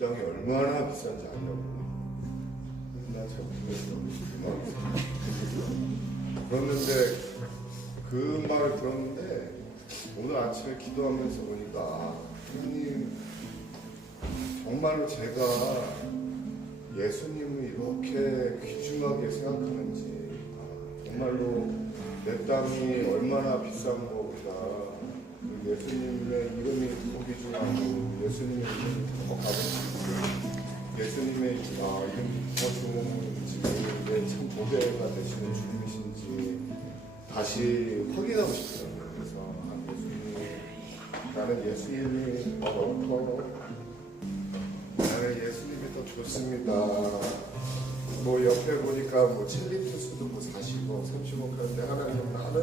땅이 얼마나 비싼지 아냐고. 나 잘 모르겠어. 그랬는데 그 말을 들었는데 오늘 아침에 기도하면서 보니까 하나님 정말로 제가 예수님을 이렇게 귀중하게 생각하는지, 정말로 내 땅이 얼마나 비싼 것보다 예수님의 이름이 더 귀중하고 예수님의 이름이 더 값어치고 예수님의 이름이 더 좋은지 참 보배가 되시는 주님이신지 다시 확인하고 싶더라고요. 그래서 나는 예수님이 나는 예수님이 더 좋습니다. 뭐 옆에 보니까 뭐 첼리투스도 뭐 40억, 30억 하는데 하나님 나는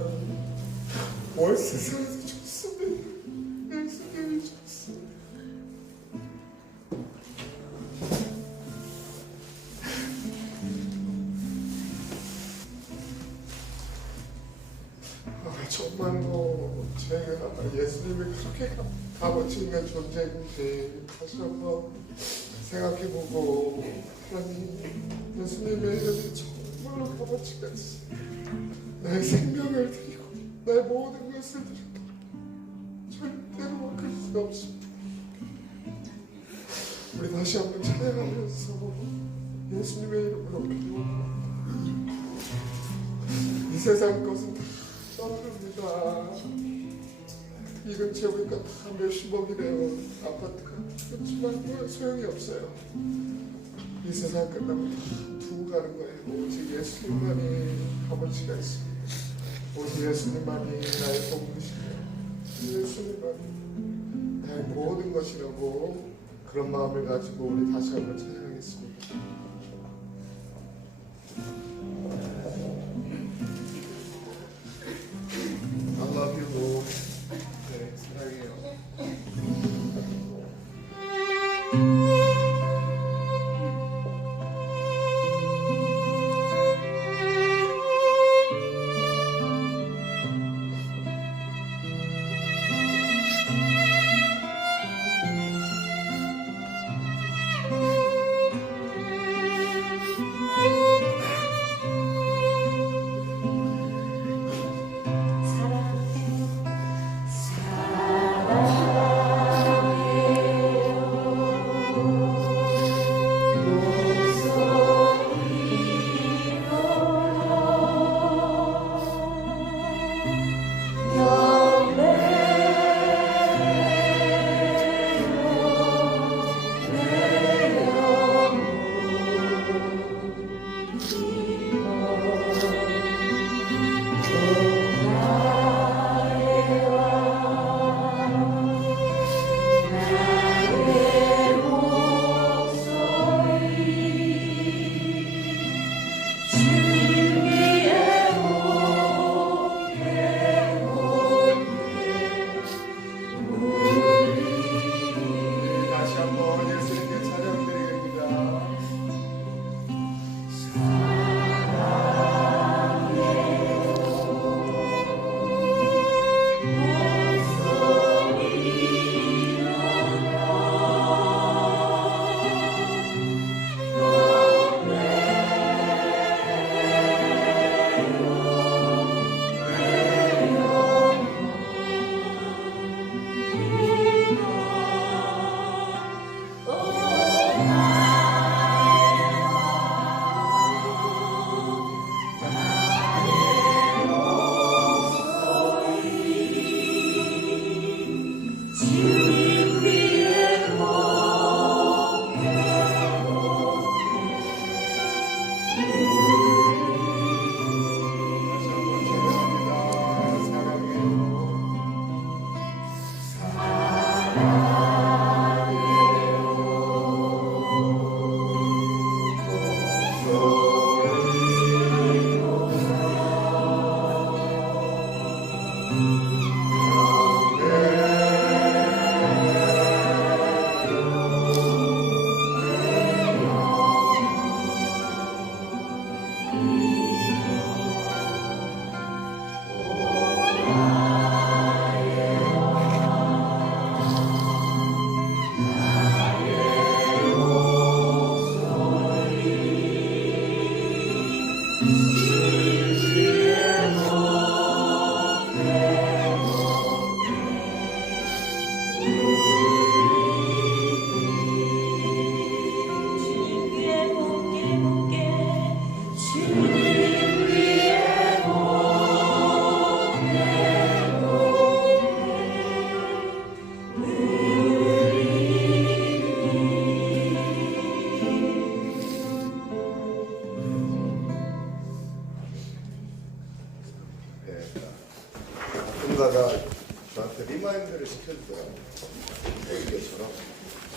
뭘 세상에서 좋습니다. 예수님이 좋습니다. 정말로 제가 예수님이 그렇게 값어치 있는 존재인지 다시 한번 생각해보고, 하나님 예수님의 이름이 정말로 값어치가 있어. 나의 생명을 드리고 나의 모든 것을 드리고 절대로 바꿀 수 없습니다. 우리 다시 한번 찬양하면서 예수님의 이름으로 기도하고, 이 세상 것은 다 떠나갑니다. 이 근처에 보니까 다 몇십억이래요. 아파트가. 그렇지만 소용이 없어요. 이 세상 끝나면 다 두고 가는 거예요. 오직 예수님만이 값어치가 있습니다. 오직 예수님만이 나의 복이시며 예수님만이 나의 모든 것이라고, 그런 마음을 가지고 우리 다시 한번 찬양하겠습니다. I love you, Lord. 네, 사랑해요.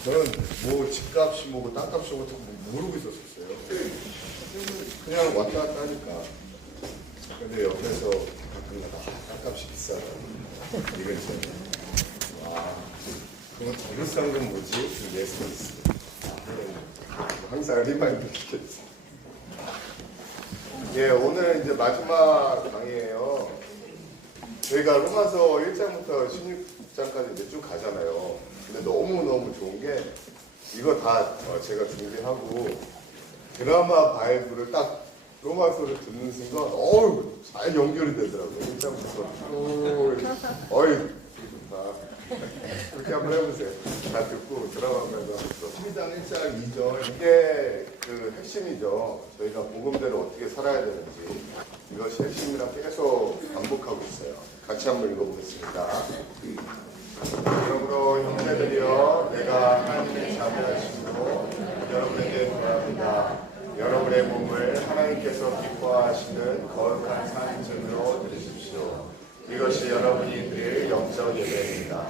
저는 뭐 집값이 뭐고 땅값이 뭐고 모르고 있었어요. 그냥 왔다 갔다 하니까. 근데 옆에서 가끔가다 땅값이 비싸다. 이건 진짜 와, 그거 더 비싼 건 뭐지? 그 예스미스. 항상 리마인드. 예, 오늘 이제 마지막 강의예요. 저희가 로마서 1장부터 16장까지 이제 쭉 가잖아요. 근데 너무너무 좋은 게 이거 다 제가 준비하고 드라마 바이블을 딱 로마서를 듣는 순간 어우 잘 연결이 되더라고요. 1장부터 어이 좋다. 그렇게 한번 해보세요. 다 듣고 드라마면서 12장 1장 2절 이게 그 핵심이죠. 저희가 복음대로 어떻게 살아야 되는지 이것이 핵심이라 계속 반복하고 있어요. 같이 한번 읽어보겠습니다. 그러므로 형제들이여 내가 하나님의 자비하심으로 여러분에게 구합니다. 여러분의 몸을 하나님께서 기뻐하시는 거룩한 산증으로 드리십시오. 이것이 여러분이 드릴 영적 예배입니다.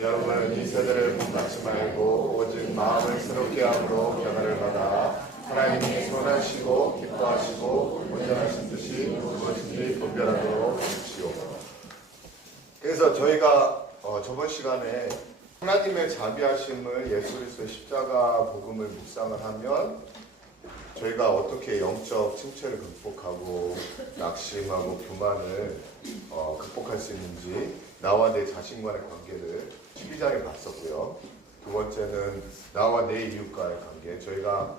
여러분 이 세대를 본받지 말고 오직 마음을 새롭게 함으로 변화를 받아 하나님이 선하시고 기뻐하시고 온전하신 뜻이 무엇인지 분별하도록 하십시오. 그래서 저희가 저번 시간에 하나님의 자비하심을 예수 그리스도의 십자가 복음을 묵상을 하면 저희가 어떻게 영적 침체를 극복하고 낙심하고 교만을 극복할 수 있는지 나와 내 자신과의 관계를 12장에 봤었고요. 두 번째는 나와 내 이웃과의 관계. 저희가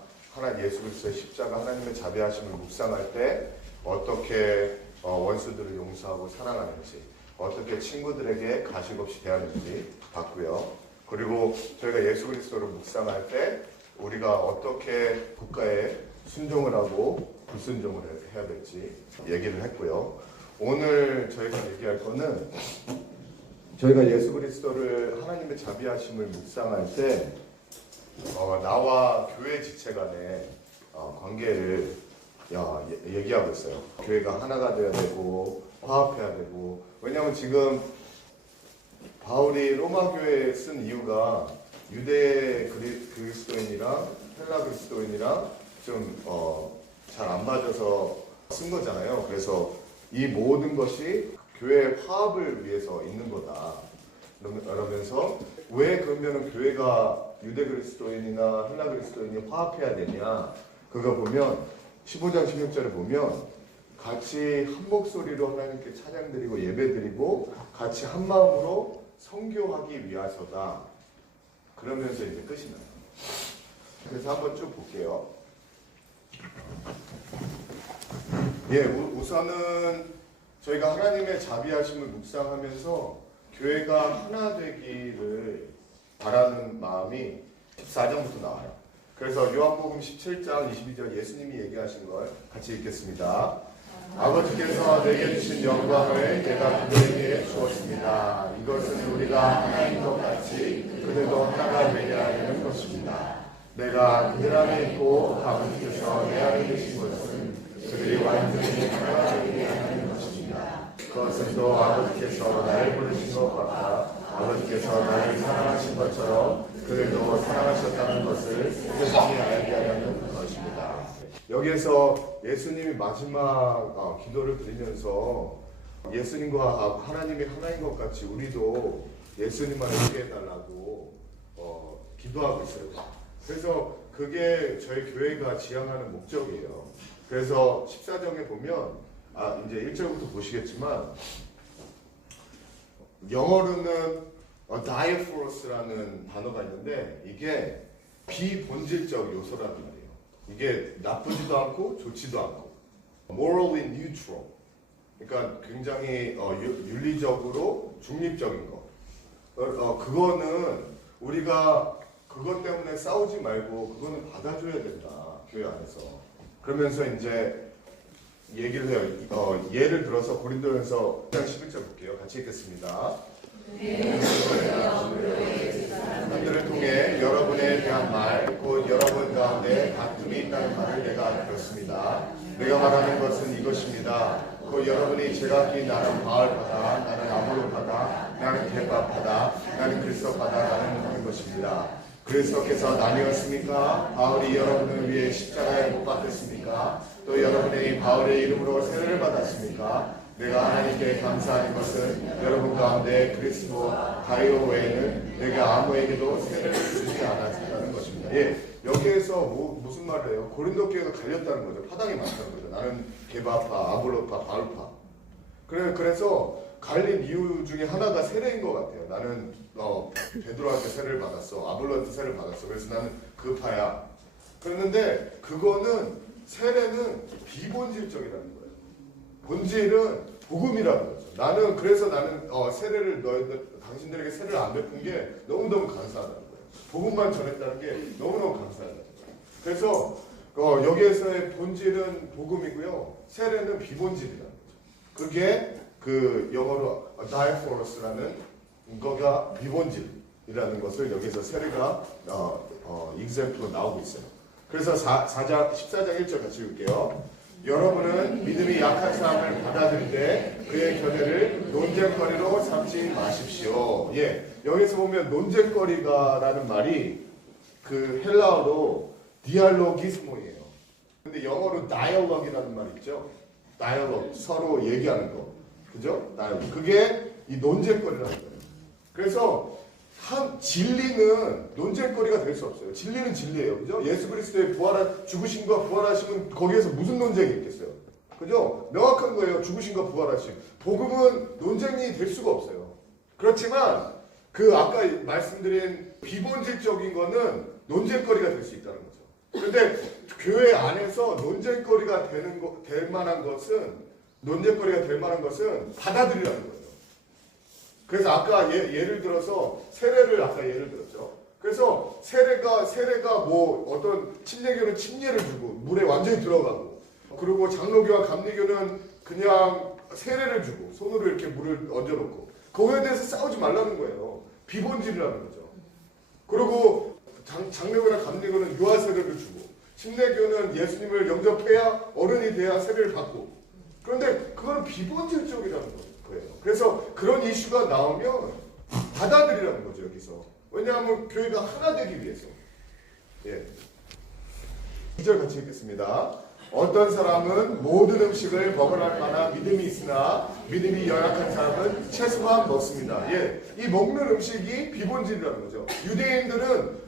예수 그리스도의 십자가 하나님의 자비하심을 묵상할 때 어떻게 원수들을 용서하고 사랑하는지, 어떻게 친구들에게 가식 없이 대하는지 봤고요. 그리고 저희가 예수 그리스도를 묵상할 때 우리가 어떻게 국가에 순종을 하고 불순종을 해야 될지 얘기를 했고요. 오늘 저희가 얘기할 거는 저희가 예수 그리스도를 하나님의 자비하심을 묵상할 때 나와 교회 지체 간의 관계를 얘기하고 있어요. 교회가 하나가 되어야 되고 화합해야 되고. 왜냐하면 지금 바울이 로마 교회에 쓴 이유가 유대 그리스도인이랑 헬라 그리스도인이랑 좀 잘 안 맞아서 쓴 거잖아요. 그래서 이 모든 것이 교회의 화합을 위해서 있는 거다. 그러면서 왜 그러면 교회가 유대 그리스도인이나 헬라 그리스도인이 화합해야 되냐? 그거 보면 15장 16절에 보면 같이 한 목소리로 하나님께 찬양드리고 예배드리고 같이 한 마음으로 선교하기 위해서다. 그러면서 이제 끝이 나요. 그래서 한번 쭉 볼게요. 예, 우선은 저희가 하나님의 자비하심을 묵상하면서 교회가 하나 되기를 바라는 마음이 14장부터 나와요. 그래서 요한복음 17장 22절 예수님이 얘기하신 걸 같이 읽겠습니다. 아버지께서 내게 주신 영광을 내가 그들에게 주었습니다. 이것은 우리가 하나인 것 같이 그들도 하나가 되게 하려는 것입니다. 내가 그들 안에 있고 아버지께서 내 안에 계신 것은 그들이 완전히 하나가 되게 하는 것입니다. 그것은 또 아버지께서 나를 부르신 것 같아 아버지께서 나를 사랑하신 것처럼 그들도 사랑하셨다는 것을 세상에 알게 하려는 것입니다. 여기에서 예수님이 마지막 기도를 드리면서 예수님과 하나님이 하나인 것 같이 우리도 예수님만 있게 해달라고 기도하고 있어요. 그래서 그게 저희 교회가 지향하는 목적이에요. 그래서 14장에 보면 이제 1절부터 보시겠지만 영어로는 die for us라는 단어가 있는데 이게 비본질적 요소라는 말이에요. 이게 나쁘지도 않고 좋지도 않고 morally neutral. 그러니까 굉장히 윤리적으로 중립적인 거. 그거는 우리가 그것 때문에 싸우지 말고 그거는 받아줘야 된다. 교회 안에서. 그러면서 이제 얘기를 해요. 예를 들어서 고린도전서 1장 11절 볼게요. 같이 읽겠습니다. 그들을 통해 여러분에 대한 말, 곧 여러분 가운데 다툼이 있다는 말을 내가 들었습니다. 내가 말하는 것은 이것입니다. 곧 여러분이 제각기 나는 바알파다, 나는 아볼로파다, 나는 게바파다, 나는 그리스도파다 라는 것입니다. 그리스도께서 나뉘었습니까? 바울이 여러분을 위해 십자가에 못 박혔습니까? 또 여러분이 바울의 이름으로 세례를 받았습니까? 내가 하나님께 감사하는 것은 여러분 가운데 그리스도 가이오 외에는 내가 아무에게도 세례를 주지 않았다는 것입니다. 예, 여기에서 무슨 말을 해요? 고린도 교회가 갈렸다는 거죠. 파당이 많다는 거죠. 나는 게바파, 아볼로파, 바울파. 그래서 갈린 이유 중에 하나가 세례인 것 같아요. 나는 베드로한테 세례를 받았어. 아볼로한테 세례를 받았어. 그래서 나는 그 파야. 그랬는데 그거는 세례는 비본질적이라는 거예요. 본질은 복음이라는 거죠. 그래서 나는 세례를 당신들에게 세례를 안 베푼 게 너무너무 감사하다는 거예요. 복음만 전했다는 게 너무너무 감사하다는 거예요. 그래서 여기에서의 본질은 복음이고요. 세례는 비본질이라는 거죠. 그게 그 영어로 diaphoros,라는 거가 비본질이라는 것을 여기서 세례가 example로 나오고 있어요. 그래서 14장 1절 같이 읽을게요. 여러분은 믿음이 약한 사람을 받아들일 때 그의 견해를 논쟁거리로 삼지 마십시오. 예, 여기서 보면 논쟁거리가라는 말이 그 헬라어로 디알로기스모예요. 근데 영어로 다이얼로그이라는 말 있죠. 다이얼로그, 서로 얘기하는 거, 그죠? 다이얼로그. 그게 이 논쟁거리라는 거예요. 그래서 진리는 논쟁거리가 될 수 없어요. 진리는 진리예요. 그죠? 예수 그리스도의 죽으심과 부활하심은 거기에서 무슨 논쟁이 있겠어요? 그죠? 명확한 거예요. 죽으심과 부활하심. 복음은 논쟁이 될 수가 없어요. 그렇지만 아까 말씀드린 비본질적인 거는 논쟁거리가 될 수 있다는 거죠. 근데 교회 안에서 논쟁거리가 될 만한 것은 받아들이라는 거예요. 그래서 아까 예를 들어서 세례를 아까 예를 들었죠. 그래서 세례가 뭐 어떤 침례교는 침례를 주고 물에 완전히 들어가고, 그리고 장로교와 감리교는 그냥 세례를 주고 손으로 이렇게 물을 얹어놓고, 그거에 대해서 싸우지 말라는 거예요. 비본질이라는 거죠. 그리고 장로교나 감리교는 유아 세례를 주고, 침례교는 예수님을 영접해야 어른이 돼야 세례를 받고. 그런데 그건 비본질적이라는 거예요. 그래서 그런 이슈가 나오면 받아들이라는 거죠, 여기서. 왜냐하면 교회가 하나 되기 위해서. 예. 2절 같이 읽겠습니다. 어떤 사람은 모든 음식을 먹으랄 만한 믿음이 있으나 믿음이 연약한 사람은 채소만 먹습니다. 예, 이 먹는 음식이 비본질이라는 거죠. 유대인들은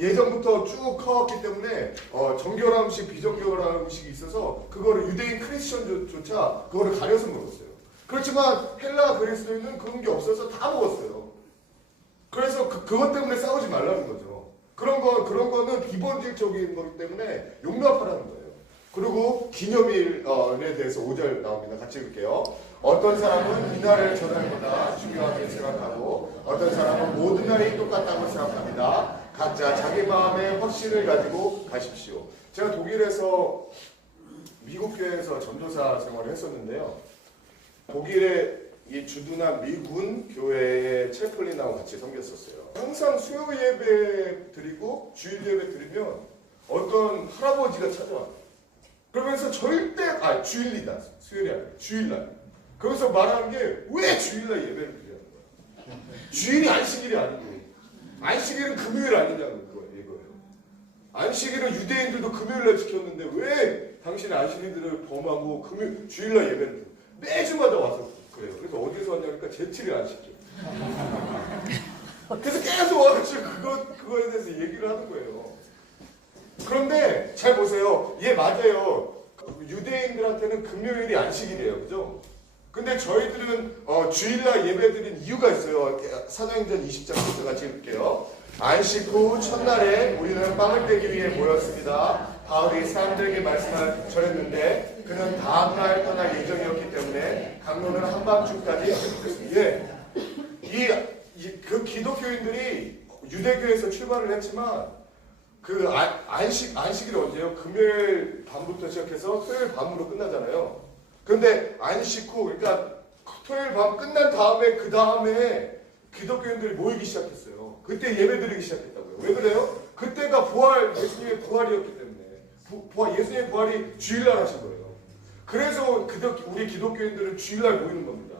예전부터 쭉 커왔기 때문에 정결한 음식, 비정결한 음식이 있어서 그거를 유대인 크리스천조차 그거를 가려서 먹었어요. 그렇지만 헬라 그리스도인은 그런 게 없어서 다 먹었어요. 그래서 그것 때문에 싸우지 말라는 거죠. 그런 거는 비본질적인 거기 때문에 용납하라는 거예요. 그리고 기념일에 대해서 5절 나옵니다. 같이 읽을게요. 어떤 사람은 이날을 저날보다 중요하게 생각하고 어떤 사람은 모든 날이 똑같다고 생각합니다. 각자 자기 마음의 확신을 가지고 가십시오. 제가 독일에서 미국 교회에서 전도사 생활을 했었는데요. 독일의 이 주둔한 미군 교회의 채플린하고 같이 섬겼었어요. 항상 수요 예배 드리고 주일 예배 드리면 어떤 할아버지가 찾아와요. 그러면서 주일이다. 수요일이 아니라 주일날. 그러면서 말하는 게 왜 주일날 예배를 드리는 거야? 주일이 안식일이 아니고 안식일은 금요일 아니냐는 거예요. 안식일은 유대인들도 금요일날 지켰는데 왜 당신이 안식일들을 범하고 주일날 예배를 드려? 매주마다 와서 그래요. 그래서 어디서 왔냐니까 제7일 안식일. 그래서 계속 와가지고 그거에 대해서 얘기를 하는 거예요. 그런데 잘 보세요. 예, 맞아요. 유대인들한테는 금요일이 안식일이에요. 그죠? 근데 저희들은 주일날 예배드린 이유가 있어요. 사도행전 20장 같이 읽을게요. 안식 후 첫날에 우리는 빵을 떼기 위해 모였습니다. 바울이 사람들에게 말씀을 전했는데 그는 다음날 떠날 예정이었기 때문에 강론은 한밤중까지 계속했습니다. 예. 그 기독교인들이 유대교에서 출발을 했지만 그 안식일이 언제요? 금요일 밤부터 시작해서 토요일 밤으로 끝나잖아요. 근데 안식 후, 그러니까 토요일 밤 끝난 다음에 그 다음에 기독교인들이 모이기 시작했어요. 그때 예배드리기 시작했다고요. 왜 그래요? 그때가 예수님의 부활이었기 때문에. 예수님의 부활이 주일날 하신 거예요. 그래서 우리 기독교인들은 주일날 모이는 겁니다.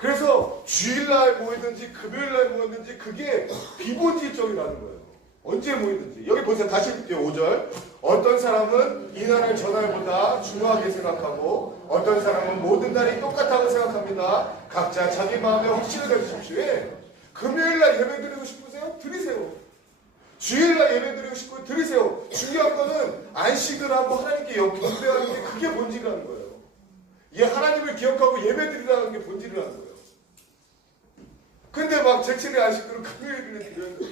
그래서 주일날 모이든지 금요일날 모이든지 그게 비본질적이라는 거예요. 언제 모이든지. 여기 보세요. 다시 볼게요. 5절. 어떤 사람은 이날을 전날보다 중요하게 생각하고 어떤 사람은 모든 날이 똑같다고 생각합니다. 각자 자기 마음에 확신을 가지십시오. 예. 금요일날 예배 드리고 싶으세요? 드리세요. 주일날 예배 드리고 싶고 드리세요. 중요한 거는 안식을 하고 하나님께 경배하는 게 그게 본질이라는 거예요. 이 하나님을 기억하고 예배 드리라는 게 본질이라는 거예요. 근데 막 제칠의 안식들은 금요일에 드려야 된다.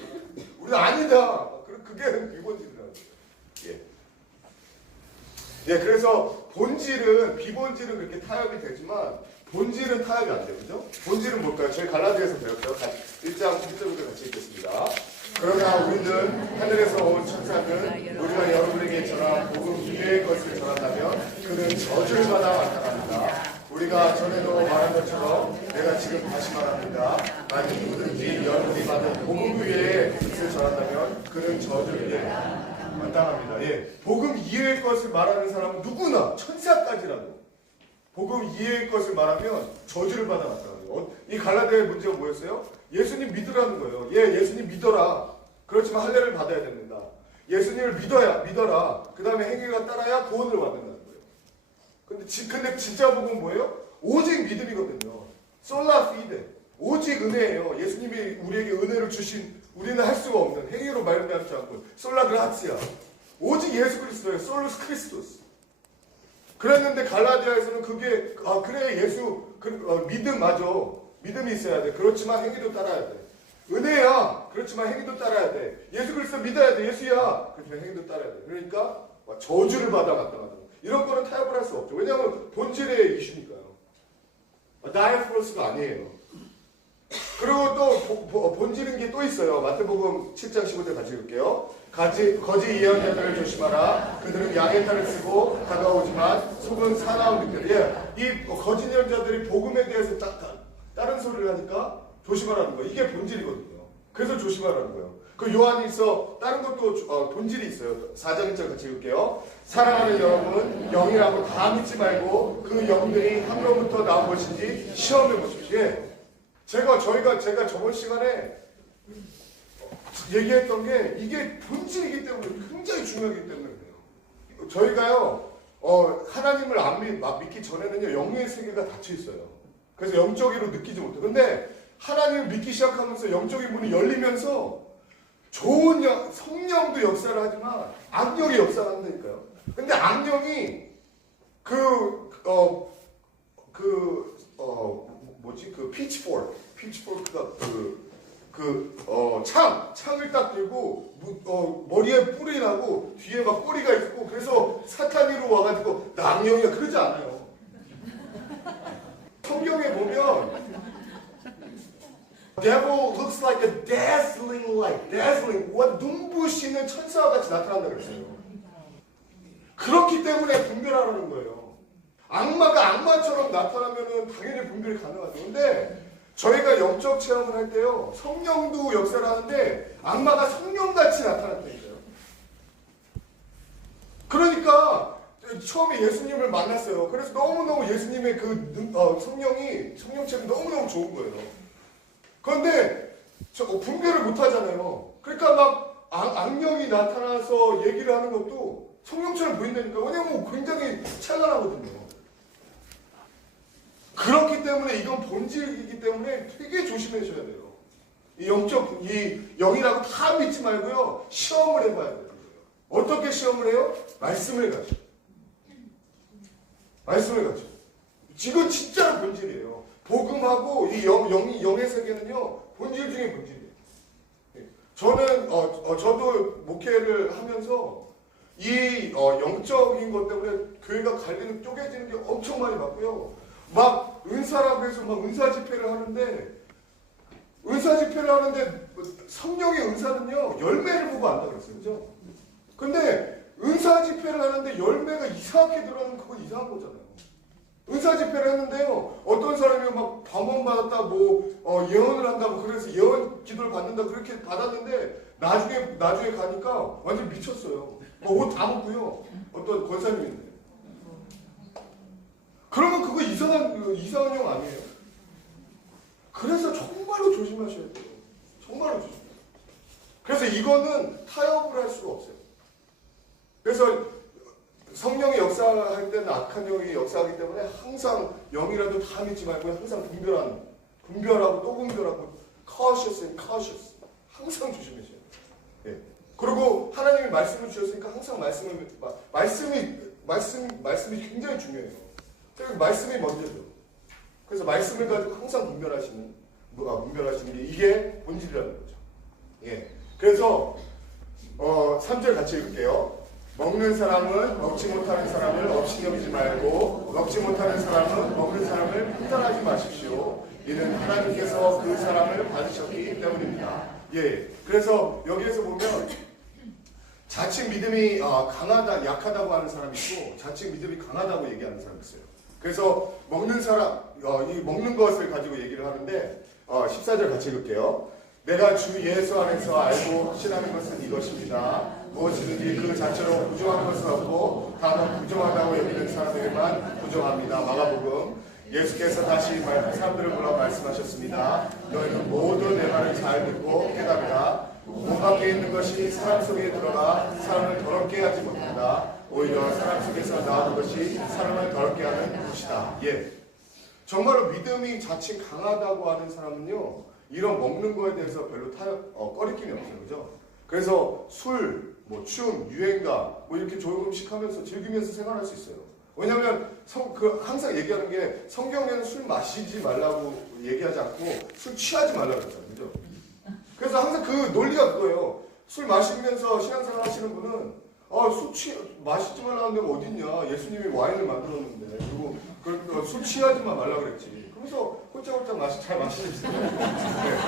우리는 아니다. 그게 비본질이라는 거예요. 예. 예, 그래서 비본질은 그렇게 타협이 되지만 본질은 타협이 안 돼요. 그죠? 본질은 뭘까요? 저희 갈라디아에서 배웠죠. 1장 1절부터 같이 읽겠습니다. 그러나 우리는 하늘에서 온 천사는 우리가 여러분에게 전한 복음 위의 것을 전한다면 그는 저주를 받아 마땅합니다. 우리가 전에도 말한 것처럼 내가 지금 다시 말합니다. 만약 누구든지 여러분이 받은 복음 위의 것을 전한다면 그는 저주를 마땅합니다. 예, 복음 이외의 것을 말하는 사람은 누구나 천사까지라도 복음 이외의 것을 말하면 저주를 받아 마땅합니다. 이 갈라디아의 문제가 뭐였어요? 예수님 믿으라는 거예요. 예, 예수님 믿어라. 그렇지만 할례를 받아야 됩니다. 예수님을 믿어라. 그 다음에 행위가 따라야 구원을 받는다는 거예요. 근데 진짜 복음은 뭐예요? 오직 믿음이거든요. 솔라 피데. 오직 은혜예요. 예수님이 우리에게 은혜를 주신 우리는 할 수가 없는 행위로 말미암지 않고 솔라 그라치아. 오직 예수 그리스도예요. 솔루스 크리스토스. 그랬는데 갈라디아에서는 그게 그래 예수 믿음 맞아. 믿음이 있어야 돼. 그렇지만 행위도 따라야 돼. 은혜야. 그렇지만 행위도 따라야 돼. 예수 그리스도 믿어야 돼. 예수야. 그렇지만 행위도 따라야 돼. 그러니까 저주를 받아 마땅하다. 이런 거는 타협을 할 수 없죠. 왜냐하면 본질의 이슈니까요. 다이어프로스가 아니에요. 그리고 또 본질인 게 또 있어요. 마태복음 7장 15절 같이 읽을게요. 거짓 예언자들을 조심하라. 그들은 양의 탈을 쓰고 다가오지만 속은 사나운 늑대들이에요. 이 거짓 예언자들이 복음에 대해서 다른 소리를 하니까 조심하라는 거예요. 이게 본질이거든요. 그래서 조심하라는 거예요. 그 요한일서 다른 것도 본질이 있어요. 4장 1절 같이 읽을게요. 사랑하는 여러분, 영이라고 다 믿지 말고 그 영들이 함로부터 나온 것인지 시험해 보십시오. 제가 저번 시간에 얘기했던 게 이게 본질이기 때문에 굉장히 중요하기 때문에 그래요. 저희가요 하나님을 안 믿기 전에는요 영의 세계가 닫혀 있어요. 그래서 영적으로 느끼지 못해요. 근데 하나님을 믿기 시작하면서 영적인 문이 열리면서 좋은 성령도 역사를 하지만 악령이 역사를 한다니까요. 근데 악령이 피치포크가 창을 딱 들고 머리에 뿔이 나고 뒤에 막 꼬리가 있고 그래서 사탄이로 와가지고 나 악령이야 그러지 않아요. 성경에 보면 Devil looks like a dazzling light. dazzling. 눈부시는 천사와 같이 나타난다 그랬어요. 그렇기 때문에 분별하라는 거예요. 악마가 악마처럼 나타나면은 당연히 분별이 가능하죠. 근데 저희가 영적 체험을 할 때요, 성령도 역사를 하는데 악마가 성령같이 나타났다니까요. 그러니까 처음에 예수님을 만났어요. 그래서 너무너무 예수님의 성령체험이 너무너무 좋은 거예요. 그런데 분별을 못 하잖아요. 그러니까 막 악령이 나타나서 얘기를 하는 것도 성령처럼 보인다니까. 왜냐면 굉장히 찬란하거든요. 그렇기 때문에 이건 본질이기 때문에 되게 조심하셔야 돼요. 이 영이라고 다 믿지 말고요. 시험을 해봐야 돼요. 어떻게 시험을 해요? 말씀을 가지고. 말씀을 가지고. 지금 진짜로 본질이에요. 복음하고 이 영의 세계는요, 본질 중에 본질이에요. 저도 목회를 하면서 이 영적인 것 때문에 교회가 갈리는 쪼개지는 게 엄청 많이 봤고요. 막 은사라고 해서 막 은사 집회를 하는데 성령의 은사는요, 열매를 보고 안다 그랬어요. 그죠? 근데 은사 집회를 하는데 열매가 이상하게 들어오면 그건 이상한 거잖아요. 은사 집회를 했는데요, 어떤 사람이 막 방언 받았다, 예언을 한다고 그래서 예언 기도를 받는다 그렇게 받았는데 나중에 가니까 완전 미쳤어요. 옷 다 먹고요. 어떤 권사님인데. 그러면 그거 이상한 형 아니에요? 그래서 정말로 조심하셔야 돼요. 정말로 조심해요. 그래서 이거는 타협을 할 수가 없어요. 그래서 성령이 역사할 때는 악한 영이 역사하기 때문에 항상 영이라도 다 믿지 말고 항상 분별하고 또 분별하고 cautious. 항상 조심하셔야 돼요. 예. 그리고 하나님이 말씀을 주셨으니까 항상 말씀이 굉장히 중요해요. 그래서 말씀이 먼저죠. 그래서 말씀을 가지고 항상 분별하시는 게 이게 본질이라는 거죠. 예. 그래서 3절 같이 읽을게요. 먹는 사람은 먹지 못하는 사람을 업신여기지 말고 먹지 못하는 사람은 먹는 사람을 판단하지 마십시오. 이는 하나님께서 그 사람을 받으셨기 때문입니다. 예. 그래서 여기에서 보면 자칫 믿음이 강하다, 약하다고 하는 사람이 있고 자칫 믿음이 강하다고 얘기하는 사람이 있어요. 그래서 먹는 사람, 이 먹는 것을 가지고 얘기를 하는데 14절 같이 읽을게요. 내가 주 예수 안에서 알고 확신하는 것은 이것입니다. 무엇이든지 그 자체로 부정한 것은 없고 다만 부정하다고 여기는 사람에게만 부정합니다. 마가복음. 예수께서 다시 사람들을 불러 말씀하셨습니다. 너희는 모두 내 말을 잘 듣고 깨달으라. 몸 밖에 있는 것이 사람 속에 들어가 사람을 더럽게 하지 못한다. 오히려 사람 속에서 나오는 것이 사람을 더럽게 하는 것이다. 예. 정말로 믿음이 자칫 강하다고 하는 사람은요, 이런 먹는 거에 대해서 별로 꺼리낌이 없어요. 그죠? 그래서 술, 춤, 유행가, 이렇게 조금씩 하면서 즐기면서 생활할 수 있어요. 왜냐하면 항상 얘기하는 게 성경에는 술 마시지 말라고 얘기하지 않고 술 취하지 말라고 그러잖아요. 그죠? 그래서 항상 그 논리가 그거예요. 술 마시면서 신앙생활 하시는 분은 마시지 말라는 데가 어딨냐. 예수님이 와인을 만들었는데. 그리고 술 취하지만 말라 그랬지. 그래서 홀짝홀짝 잘 마시는 분이에요. 네.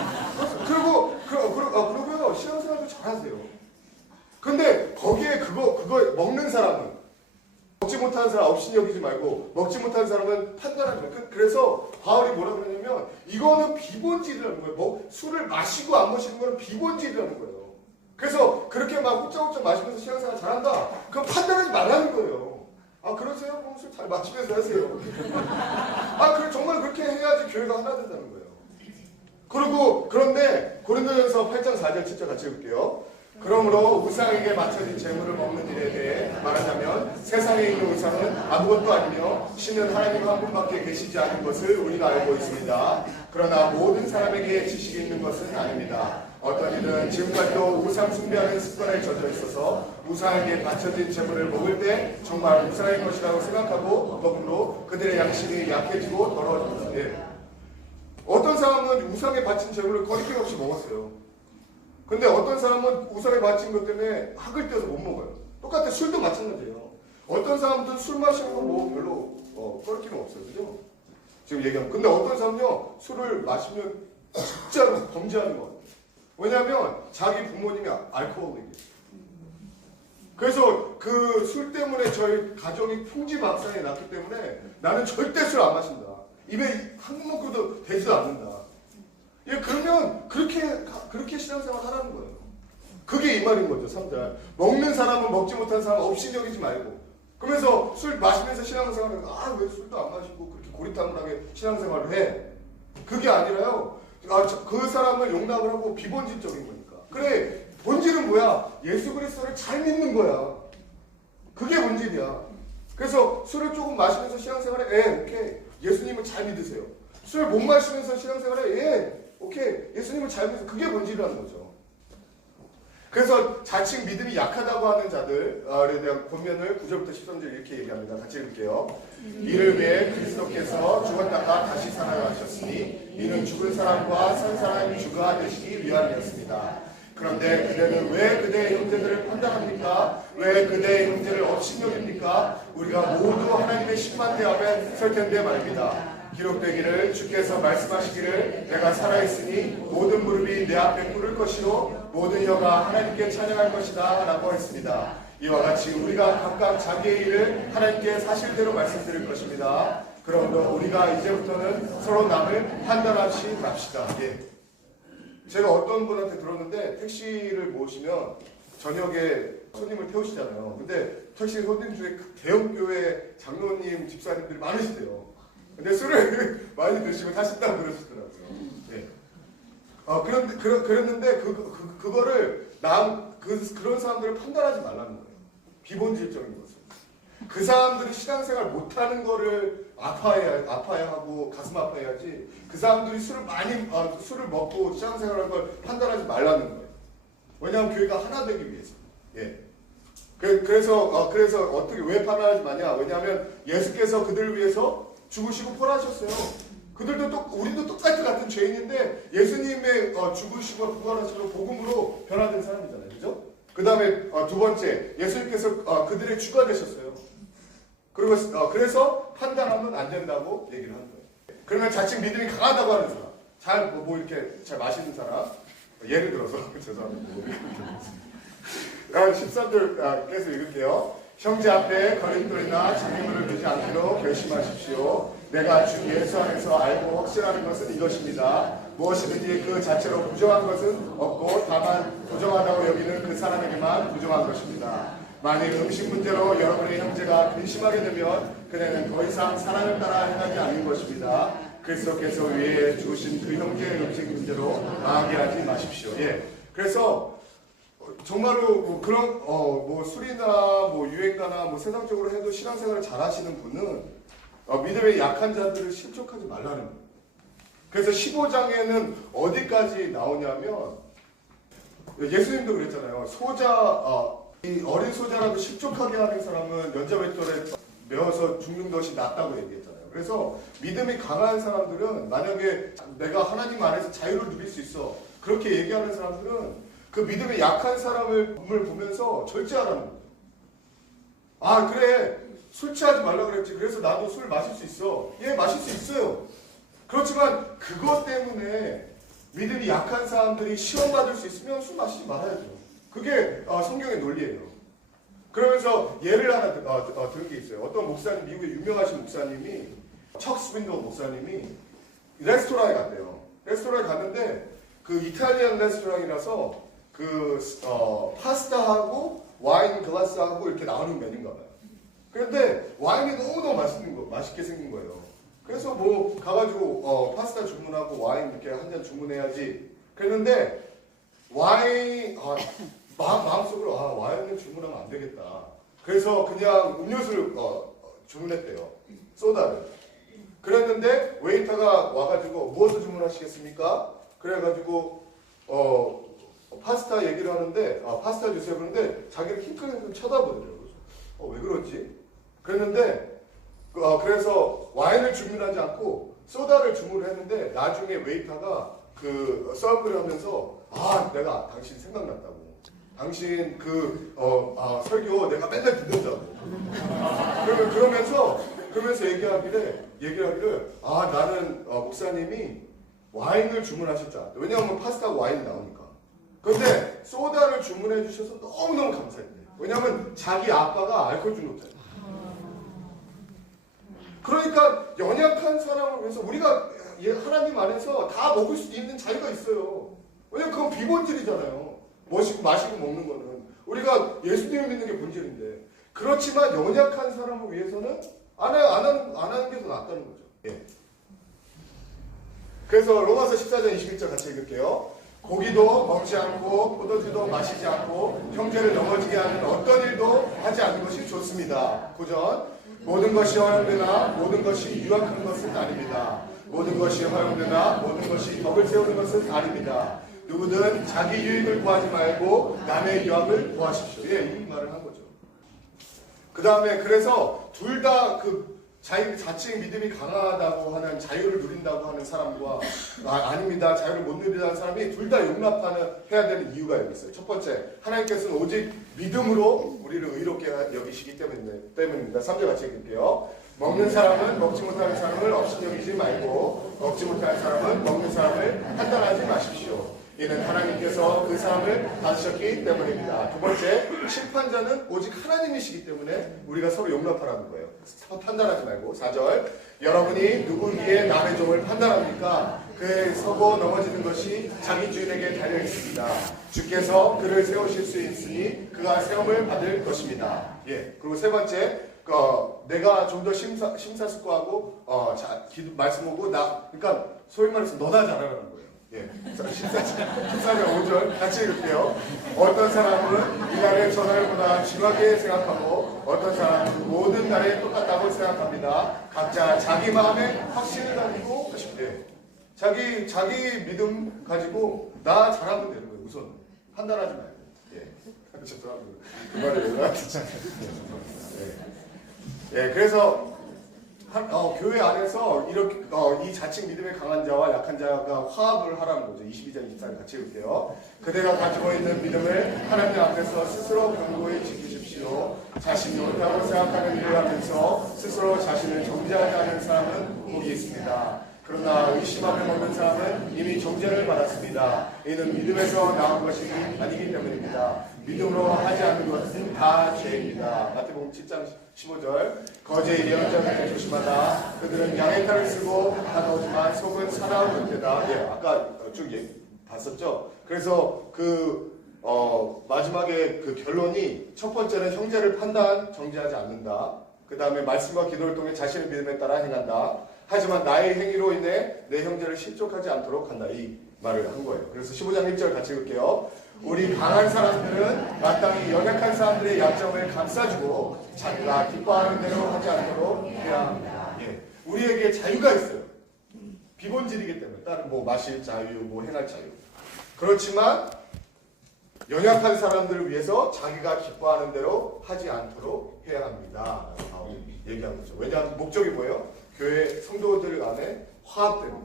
그리고요, 신앙생활도 잘 하세요. 근데 거기에 그거 먹는 사람은 먹지 못하는 사람 없이 여기지 말고 먹지 못하는 사람은 판단하지 말고 그래서 바울이 뭐라 그러냐면 이거는 비본질이라는 거예요. 술을 마시고 안 마시는 거는 비본질이라는 거예요. 그래서 그렇게 막 훌쩍훌쩍 마시면서 신앙생활 잘한다? 그럼 판단하지 말라는 거예요. 그러세요? 그럼 술 잘 마시면서 하세요. 그래 정말 그렇게 해야지 교회가 하나 된다는 거예요. 그런데 고린도전서 8장 4절 7절 같이 읽을게요. 그러므로 우상에게 바쳐진 재물을 먹는 일에 대해 말하자면 세상에 있는 우상은 아무것도 아니며 신은 하나님 한 분밖에 계시지 않은 것을 우리가 알고 있습니다. 그러나 모든 사람에게 지식이 있는 것은 아닙니다. 어떤 이들은 지금까지도 우상 숭배하는 습관에 젖어 있어서 우상에게 바쳐진 재물을 먹을 때 정말 우상의 것이라고 생각하고 먹음으로 그들의 양심이 약해지고 더러워집니다. 예. 어떤 사람은 우상에 바친 재물을 거리낌 없이 먹었어요. 근데 어떤 사람은 우상에 바친 것 때문에 학을 떼어서 못 먹어요. 똑같아. 술도 마찬가지예요. 어떤 사람들은 술 마시는 건 별로 거리낌 없어요. 그죠? 지금 얘기하면. 근데 어떤 사람은요, 술을 마시면 진짜로 범죄하는 것 같아요. 왜냐하면 자기 부모님이 알코올이에요. 그래서 그 술 때문에 저희 가정이 풍지박산이 났기 때문에 나는 절대 술 안 마신다. 입에 한 모금도 되지도 않는다. 그러면 그렇게 신앙생활 하라는 거예요. 그게 이 말인 거죠. 3절. 먹는 사람은 먹지 못하는 사람 없이 여기지 말고. 그러면서 술 마시면서 신앙생활을 왜 술도 안 마시고 그렇게 고리타분하게 신앙생활을 해. 그게 아니라요. 그 사람을 용납을 하고 비본질적인 거니까. 그래. 본질은 뭐야? 예수 그리스도를 잘 믿는 거야. 그게 본질이야. 그래서 술을 조금 마시면서 신앙생활에 오케이. 예수님을 잘 믿으세요. 술 못 마시면서 신앙생활에 오케이. 예수님을 잘 믿으세요. 그게 본질이라는 거죠. 그래서 자칭 믿음이 약하다고 하는 자들에 대한 권면을 9절부터 13절 이렇게 얘기합니다. 같이 읽을게요. 이를 위해 그리스도께서 죽었다가 다시 살아나셨으니 이는 죽은 사람과 산 사람이 주가 되시기 위함이었습니다. 그런데 그대는 왜 그대의 형제들을 판단합니까? 왜 그대의 형제를 업신여깁니까? 우리가 모두 하나님의 심판대 앞에 설 텐데 말입니다. 기록되기를 주께서 말씀하시기를 내가 살아있으니 모든 무릎이 내 앞에 꿇을 것이요 모든 혀가 하나님께 찬양할 것이다 라고 했습니다. 이와 같이 우리가 각각 자기의 일을 하나님께 사실대로 말씀드릴 것입니다. 그러므로 우리가 이제부터는 서로 남을 판단하지 맙시다. 제가 어떤 분한테 들었는데 택시를 모시면 저녁에 손님을 태우시잖아요. 근데 택시 손님 중에 대형교회 장로님, 집사님들이 많으시대요. 근데 술을 많이 드시고 타신다고 그러시더라고요. 그랬는데 그거를 그런 사람들을 판단하지 말라는 거예요. 비본질적인 것을. 그 사람들이 신앙생활 못하는 거를 아파야 하고 가슴 아파해야지. 그 사람들이 술을 먹고 신앙생활하는 걸 판단하지 말라는 거예요. 왜냐하면 교회가 하나 되기 위해서. 예. 그래서 어떻게 왜 판단하지 마냐? 왜냐하면 예수께서 그들을 위해서 죽으시고 부활하셨어요. 우리도 똑같이 같은 죄인인데 예수님의 죽으시고 부활하시고 복음으로 변화된 사람이잖아요. 그죠? 그 다음에 두 번째, 예수님께서 그들의 주가 되셨어요. 그리고 그래서 판단하면 안 된다고 얘기를 하는 거예요. 그러면 자칫 믿음이 강하다고 하는 사람, 이렇게 잘 마시는 사람, 예를 들어서 죄송합니다. 13절 계속 읽을게요. 형제 앞에 거짓말이나 장애물을 두지 않기로 결심하십시오. 내가 주 예수 안에서 알고 확신하는 것은 이것입니다. 무엇이든지 그 자체로 부정한 것은 없고 다만 부정하다고 여기는 그 사람에게만 부정한 것입니다. 만일 음식 문제로 여러분의 형제가 근심하게 되면 그대는 더 이상 사랑을 따라 행하지 않는 것입니다. 그리스도께서 위에 주신 그 형제의 음식 문제로 나아게 하지 마십시오. 예. 그래서 정말로 그런 술이나 유행가나 세상적으로 해도 신앙생활을 잘하시는 분은 믿음의 약한 자들을 실족하지 말라는 거예요. 그래서 15장에는 어디까지 나오냐면 예수님도 그랬잖아요. 이 어린 소자라도 실족하게 하는 사람은 연자맷돌에 메어서 죽는 것이 낫다고 얘기했잖아요. 그래서 믿음이 강한 사람들은 만약에 내가 하나님 안에서 자유를 누릴 수 있어 그렇게 얘기하는 사람들은 그 믿음이 약한 사람을 보면서 절제하라는 거예요. 그래 술 취하지 말라 그랬지. 그래서 나도 술 마실 수 있어. 예, 마실 수 있어요. 그렇지만 그것 때문에 믿음이 약한 사람들이 시험받을 수 있으면 술 마시지 말아야죠. 그게 성경의 논리예요. 그러면서 예를 하나 들은 게 있어요. 어떤 목사님, 미국의 유명하신 목사님이 척 스윈도 목사님이 레스토랑에 갔대요. 레스토랑에 갔는데 그 이탈리안 레스토랑이라서 파스타하고 와인 글라스하고 이렇게 나오는 메뉴인가 봐요. 그런데 와인이 너무너무 맛있게 생긴 거예요. 그래서 가가지고 파스타 주문하고 와인 이렇게 한 잔 주문해야지. 그랬는데 와인 마음속으로 와인을 주문하면 안 되겠다. 그래서 그냥 음료수를 주문했대요. 소다를. 그랬는데 웨이터가 와가지고 무엇을 주문하시겠습니까? 그래가지고 파스타 얘기를 하는데 파스타 주세요. 그런데 자기를 킹크링 쳐다보더라고요. 왜 그러지? 그랬는데 그래서 와인을 주문하지 않고 소다를 주문을 했는데 나중에 웨이터가 서브를 하면서 내가 당신 생각났다고. 당신 설교 내가 맨날 듣는다고. 그러면서 얘기하기를 나는 목사님이 와인을 주문하실 줄 알았다. 왜냐하면 파스타하고 와인이 나오니까. 그런데 소다를 주문해 주셔서 너무너무 감사했대. 왜냐하면 자기 아빠가 알코올 중독자예요. 그러니까 연약한 사람을 위해서 우리가 하나님 안에서 다 먹을 수 있는 자유가 있어요. 왜냐면 그건 비본질이잖아요. 마시고 먹는 거는. 우리가 예수님을 믿는 게 본질인데. 그렇지만 연약한 사람을 위해서는 안 하는 게 더 낫다는 거죠. 예. 그래서 로마서 14장 21절 같이 읽을게요. 고기도 먹지 않고 포도주도 마시지 않고 형제를 넘어지게 하는 어떤 일도 하지 않는 것이 좋습니다. 9절 모든 것이 허용되나 모든 것이 유익한 것은 아닙니다. 모든 것이 허용되나 모든 것이 덕을 세우는 것은 아닙니다. 누구든 자기 유익을 구하지 말고 남의 유익을 구하십시오. 예, 이 말을 한 거죠. 그 다음에 그래서 둘 다 자칭 믿음이 강하다고 하는 자유를 누린다고 하는 사람과 아닙니다. 자유를 못 누린다는 사람이 둘 다 해야 되는 이유가 여기 있어요. 첫 번째, 하나님께서는 오직 믿음으로 우리를 의롭게 여기시기 때문입니다. 3절 같이 읽을게요. 먹는 사람은 먹지 못하는 사람을 업신여기지 말고 먹지 못하는 사람은 먹는 사람을 판단하지 마십시오. 이는 하나님께서 그 사람을 받으셨기 때문입니다. 두 번째, 심판자는 오직 하나님이시기 때문에 우리가 서로 용납하라는 거예요. 판단하지 말고. 4절, 여러분이 누구기에 남의 종을 판단합니까? 그에 서고 넘어지는 것이 자기 주인에게 달려있습니다. 주께서 그를 세우실 수 있으니 그가 세움을 받을 것입니다. 예. 그리고 세 번째, 내가 좀 더 심사숙고하고 말씀 오고 그러니까 소위 말해서 너나 잘하라는 거예요. 예, 14절 5절 같이 읽을게요. 어떤 사람은 이 날의 전날보다 중하게 생각하고 어떤 사람은 모든 날에 똑같다고 생각합니다. 각자 자기 마음에 확신을 가지고 하십대. 자기 믿음 가지고 나 잘하면 되는 거예요. 우선 판단하지 말고. 예, 죄송합니다. 그 말을 왜 나왔지? 예, 그래서 교회 안에서 이렇게 이 자칭 믿음의 강한 자와 약한 자가 화합을 하라는 거죠. 22장 24절 같이 읽을게요. 그대가 가지고 있는 믿음을 하나님 앞에서 스스로 견고히 지키십시오. 자신이 옳다고 생각하는 일을 하면서 스스로 자신을 정죄하지 않는 사람은 복이 있습니다. 그러나 의심함을 먹는 사람은 이미 정죄를 받았습니다. 이는 믿음에서 나온 것이 아니기 때문입니다. 믿음으로 하지 않는 것은 다 죄입니다. 마태복음 7장 15절. 거짓 예언자들에게 조심하다. 그들은 양의 탈을 쓰고 다가오지만 속은 사나운 것이다. 예, 아까 쭉 봤었죠. 그래서 마지막에 그 결론이 첫 번째는 형제를 정죄하지 않는다. 그 다음에 말씀과 기도를 통해 자신의 믿음에 따라 행한다. 하지만 나의 행위로 인해 내 형제를 실족하지 않도록 한다. 이 말을 한 거예요. 그래서 15장 1절 같이 읽을게요. 우리 강한 사람들은 마땅히 연약한 사람들의 약점을 감싸주고 자기가 기뻐하는 대로 하지 않도록 해야 합니다. 예. 우리에게 자유가 있어요. 비본질이기 때문에 다른 마실 자유, 행할 자유. 그렇지만 연약한 사람들을 위해서 자기가 기뻐하는 대로 하지 않도록 해야 합니다. 얘기하고 있죠. 왜냐하면 목적이 뭐예요? 교회 성도들 간의 화합 때문에.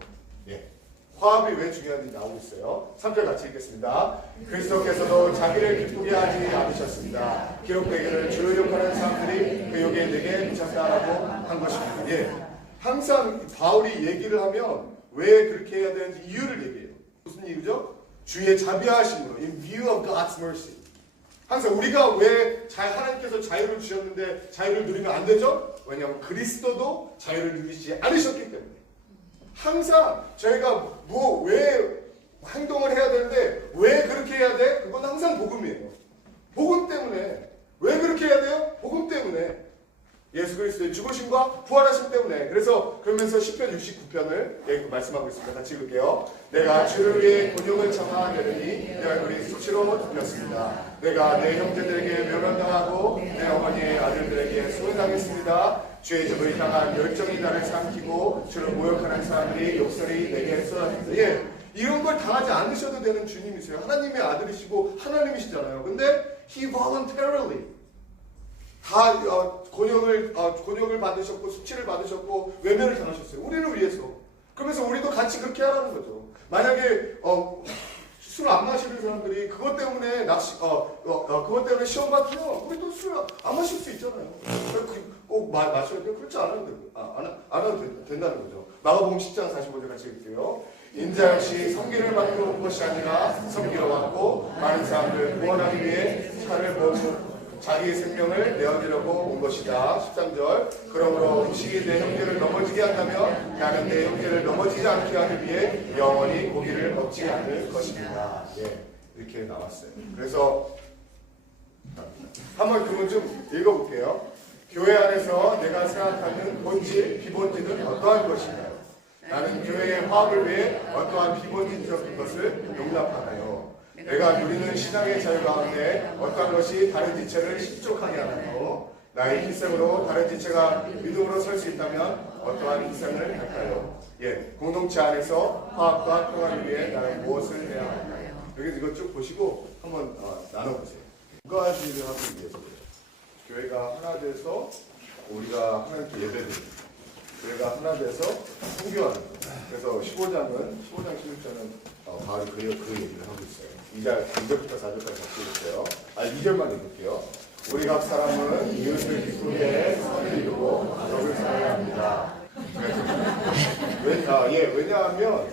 예. 화합이 왜 중요한지 나오고 있어요. 3절 같이 읽겠습니다. 그리스도께서도 자기를 기쁘게 하지 않으셨습니다. 기록되기를 주를 욕하는 사람들이 그 욕에 내게 미쳤다라고 한 것입니다. 예. 항상 바울이 얘기를 하면 왜 그렇게 해야 되는지 이유를 얘기해요. 무슨 이유죠? 주의 자비하심으로 in view of God's mercy. 항상 우리가 왜 하나님께서 자유를 주셨는데 자유를 누리면 안 되죠? 왜냐하면 그리스도도 자유를 누리지 않으셨기 때문에. 항상 저희가 왜 행동을 해야 되는데 왜 그렇게 해야 돼? 그건 항상 복음이에요. 복음 때문에. 왜 그렇게 해야 돼요? 복음 때문에. 예수 그리스도의 죽으심과 부활하심 때문에. 그러면서 시편 69편을 말씀하고 있습니다. 같이 읽을게요. 내가 주를 위해 곤욕을 참아내리니 내 얼굴이 수치로 덮였습니다. 내가 내 형제들에게 멸망당하고 내 어머니의 아들들에게 소외당했습니다. 주의 집을 향한 열정이 나를 삼키고 주를 모욕하는 사람들이 욕설이 내게 쏟아집니다. 예, 이런 걸 당하지 않으셔도 되는 주님이세요. 하나님의 아들이시고 하나님이시잖아요. 근데 He voluntarily 다 곤욕을 받으셨고 수치를 받으셨고 외면을 당하셨어요. 우리를 위해서. 그러면서 우리도 같이 그렇게 하라는 거죠. 만약에 술 안 마시는 사람들이 그것 때문에 그것 때문에 시험 받으면 우리도 술 안 마실 수 있잖아요. 꼭 마셔야 돼요? 그렇지 않아도 된다는 거죠. 마가복음 10장 45절 같이 읽게요. 인자 역시 섬기를 받으러 온 것이 아니라 섬기러 왔고 많은 사람들 구원하기 위해 차를 모으고 자기의 생명을 내어주려고 온 것이다. 13절. 그러므로 음식이 내 형제를 넘어지게 한다면 나는 내 형제를 넘어지지 않게 하기 위해 영원히 고기를 먹지 않을 것입니다. 예, 이렇게 나왔어요. 그래서 한번 그거 좀 읽어볼게요. 교회 안에서 내가 생각하는 본질, 비본질은 어떠한 것인가요? 나는 교회의 화합을 위해 어떠한 비본질적인 것을 용납하나요? 내가 누리는 신앙의 자유 가운데 어떠한 것이 다른 지체를 실족하게 하나요? 나의 희생으로 다른 지체가 믿음으로 설 수 있다면 어떠한 희생을 할까요? 예, 공동체 안에서 화합과 평화를 위해 나는 무엇을 해야 할까요? 여기 이거 쭉 보시고 한번 나눠보세요. 두 가지를 하기 위해서 교회가 하나 돼서 우리가 하나님께 예배드립니다. 교회가 하나 돼서 선교하는 거예요. 그래서 15장 16장은 바로 그 얘기를 하고 있어요. 2절부터 4절까지 같이 읽을게요. 2절만 읽을게요. 우리 각 사람은 이웃을 기쁘게 해 선을 이루고 적을 사랑해야 합니다. 왜냐하면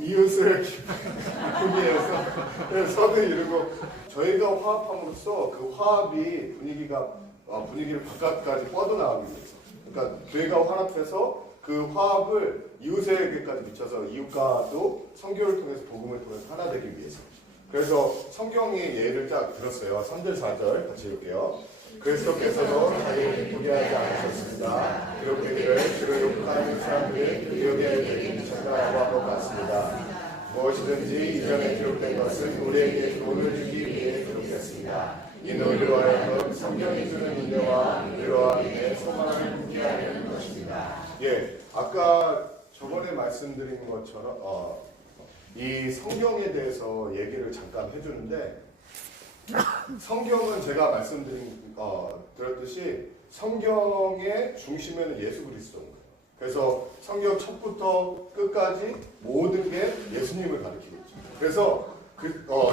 이웃을 기쁘게 해서 선을 이루고 저희가 화합함으로써 그 화합이 분위기를 바깥까지 뻗어나가기 위해서. 그러니까 교회가 화합해서 그 화합을 이웃에게까지 미쳐서 이웃과도 선교를 통해서 복음을 통해서 하나 되기 위해서. 그래서 성경이 예를 딱 들었어요. 3절 4절 같이 읽을게요. 그리스도께서도 자기를 기쁘게 하지 않으셨습니다. 그렇게 그를 주로 욕하는 사람들이 기억에 되기 천사라고 한 것 같습니다. 무엇이든지 이전에 기록된 것은 우리에게 돈을 주기 위해 기록했습니다. 이는 우리로 하여금 성경이 주는 은혜와 그러함에 소망을 품게 하는 것입니다. 예, 아까 저번에 말씀드린 것처럼 이 성경에 대해서 얘기를 잠깐 해주는데, 성경은 제가 드렸듯이 성경의 중심에는 예수 그리스도인 거예요. 그래서 성경 첫부터 끝까지 모든 게 예수님을 가리키고 있죠. 그래서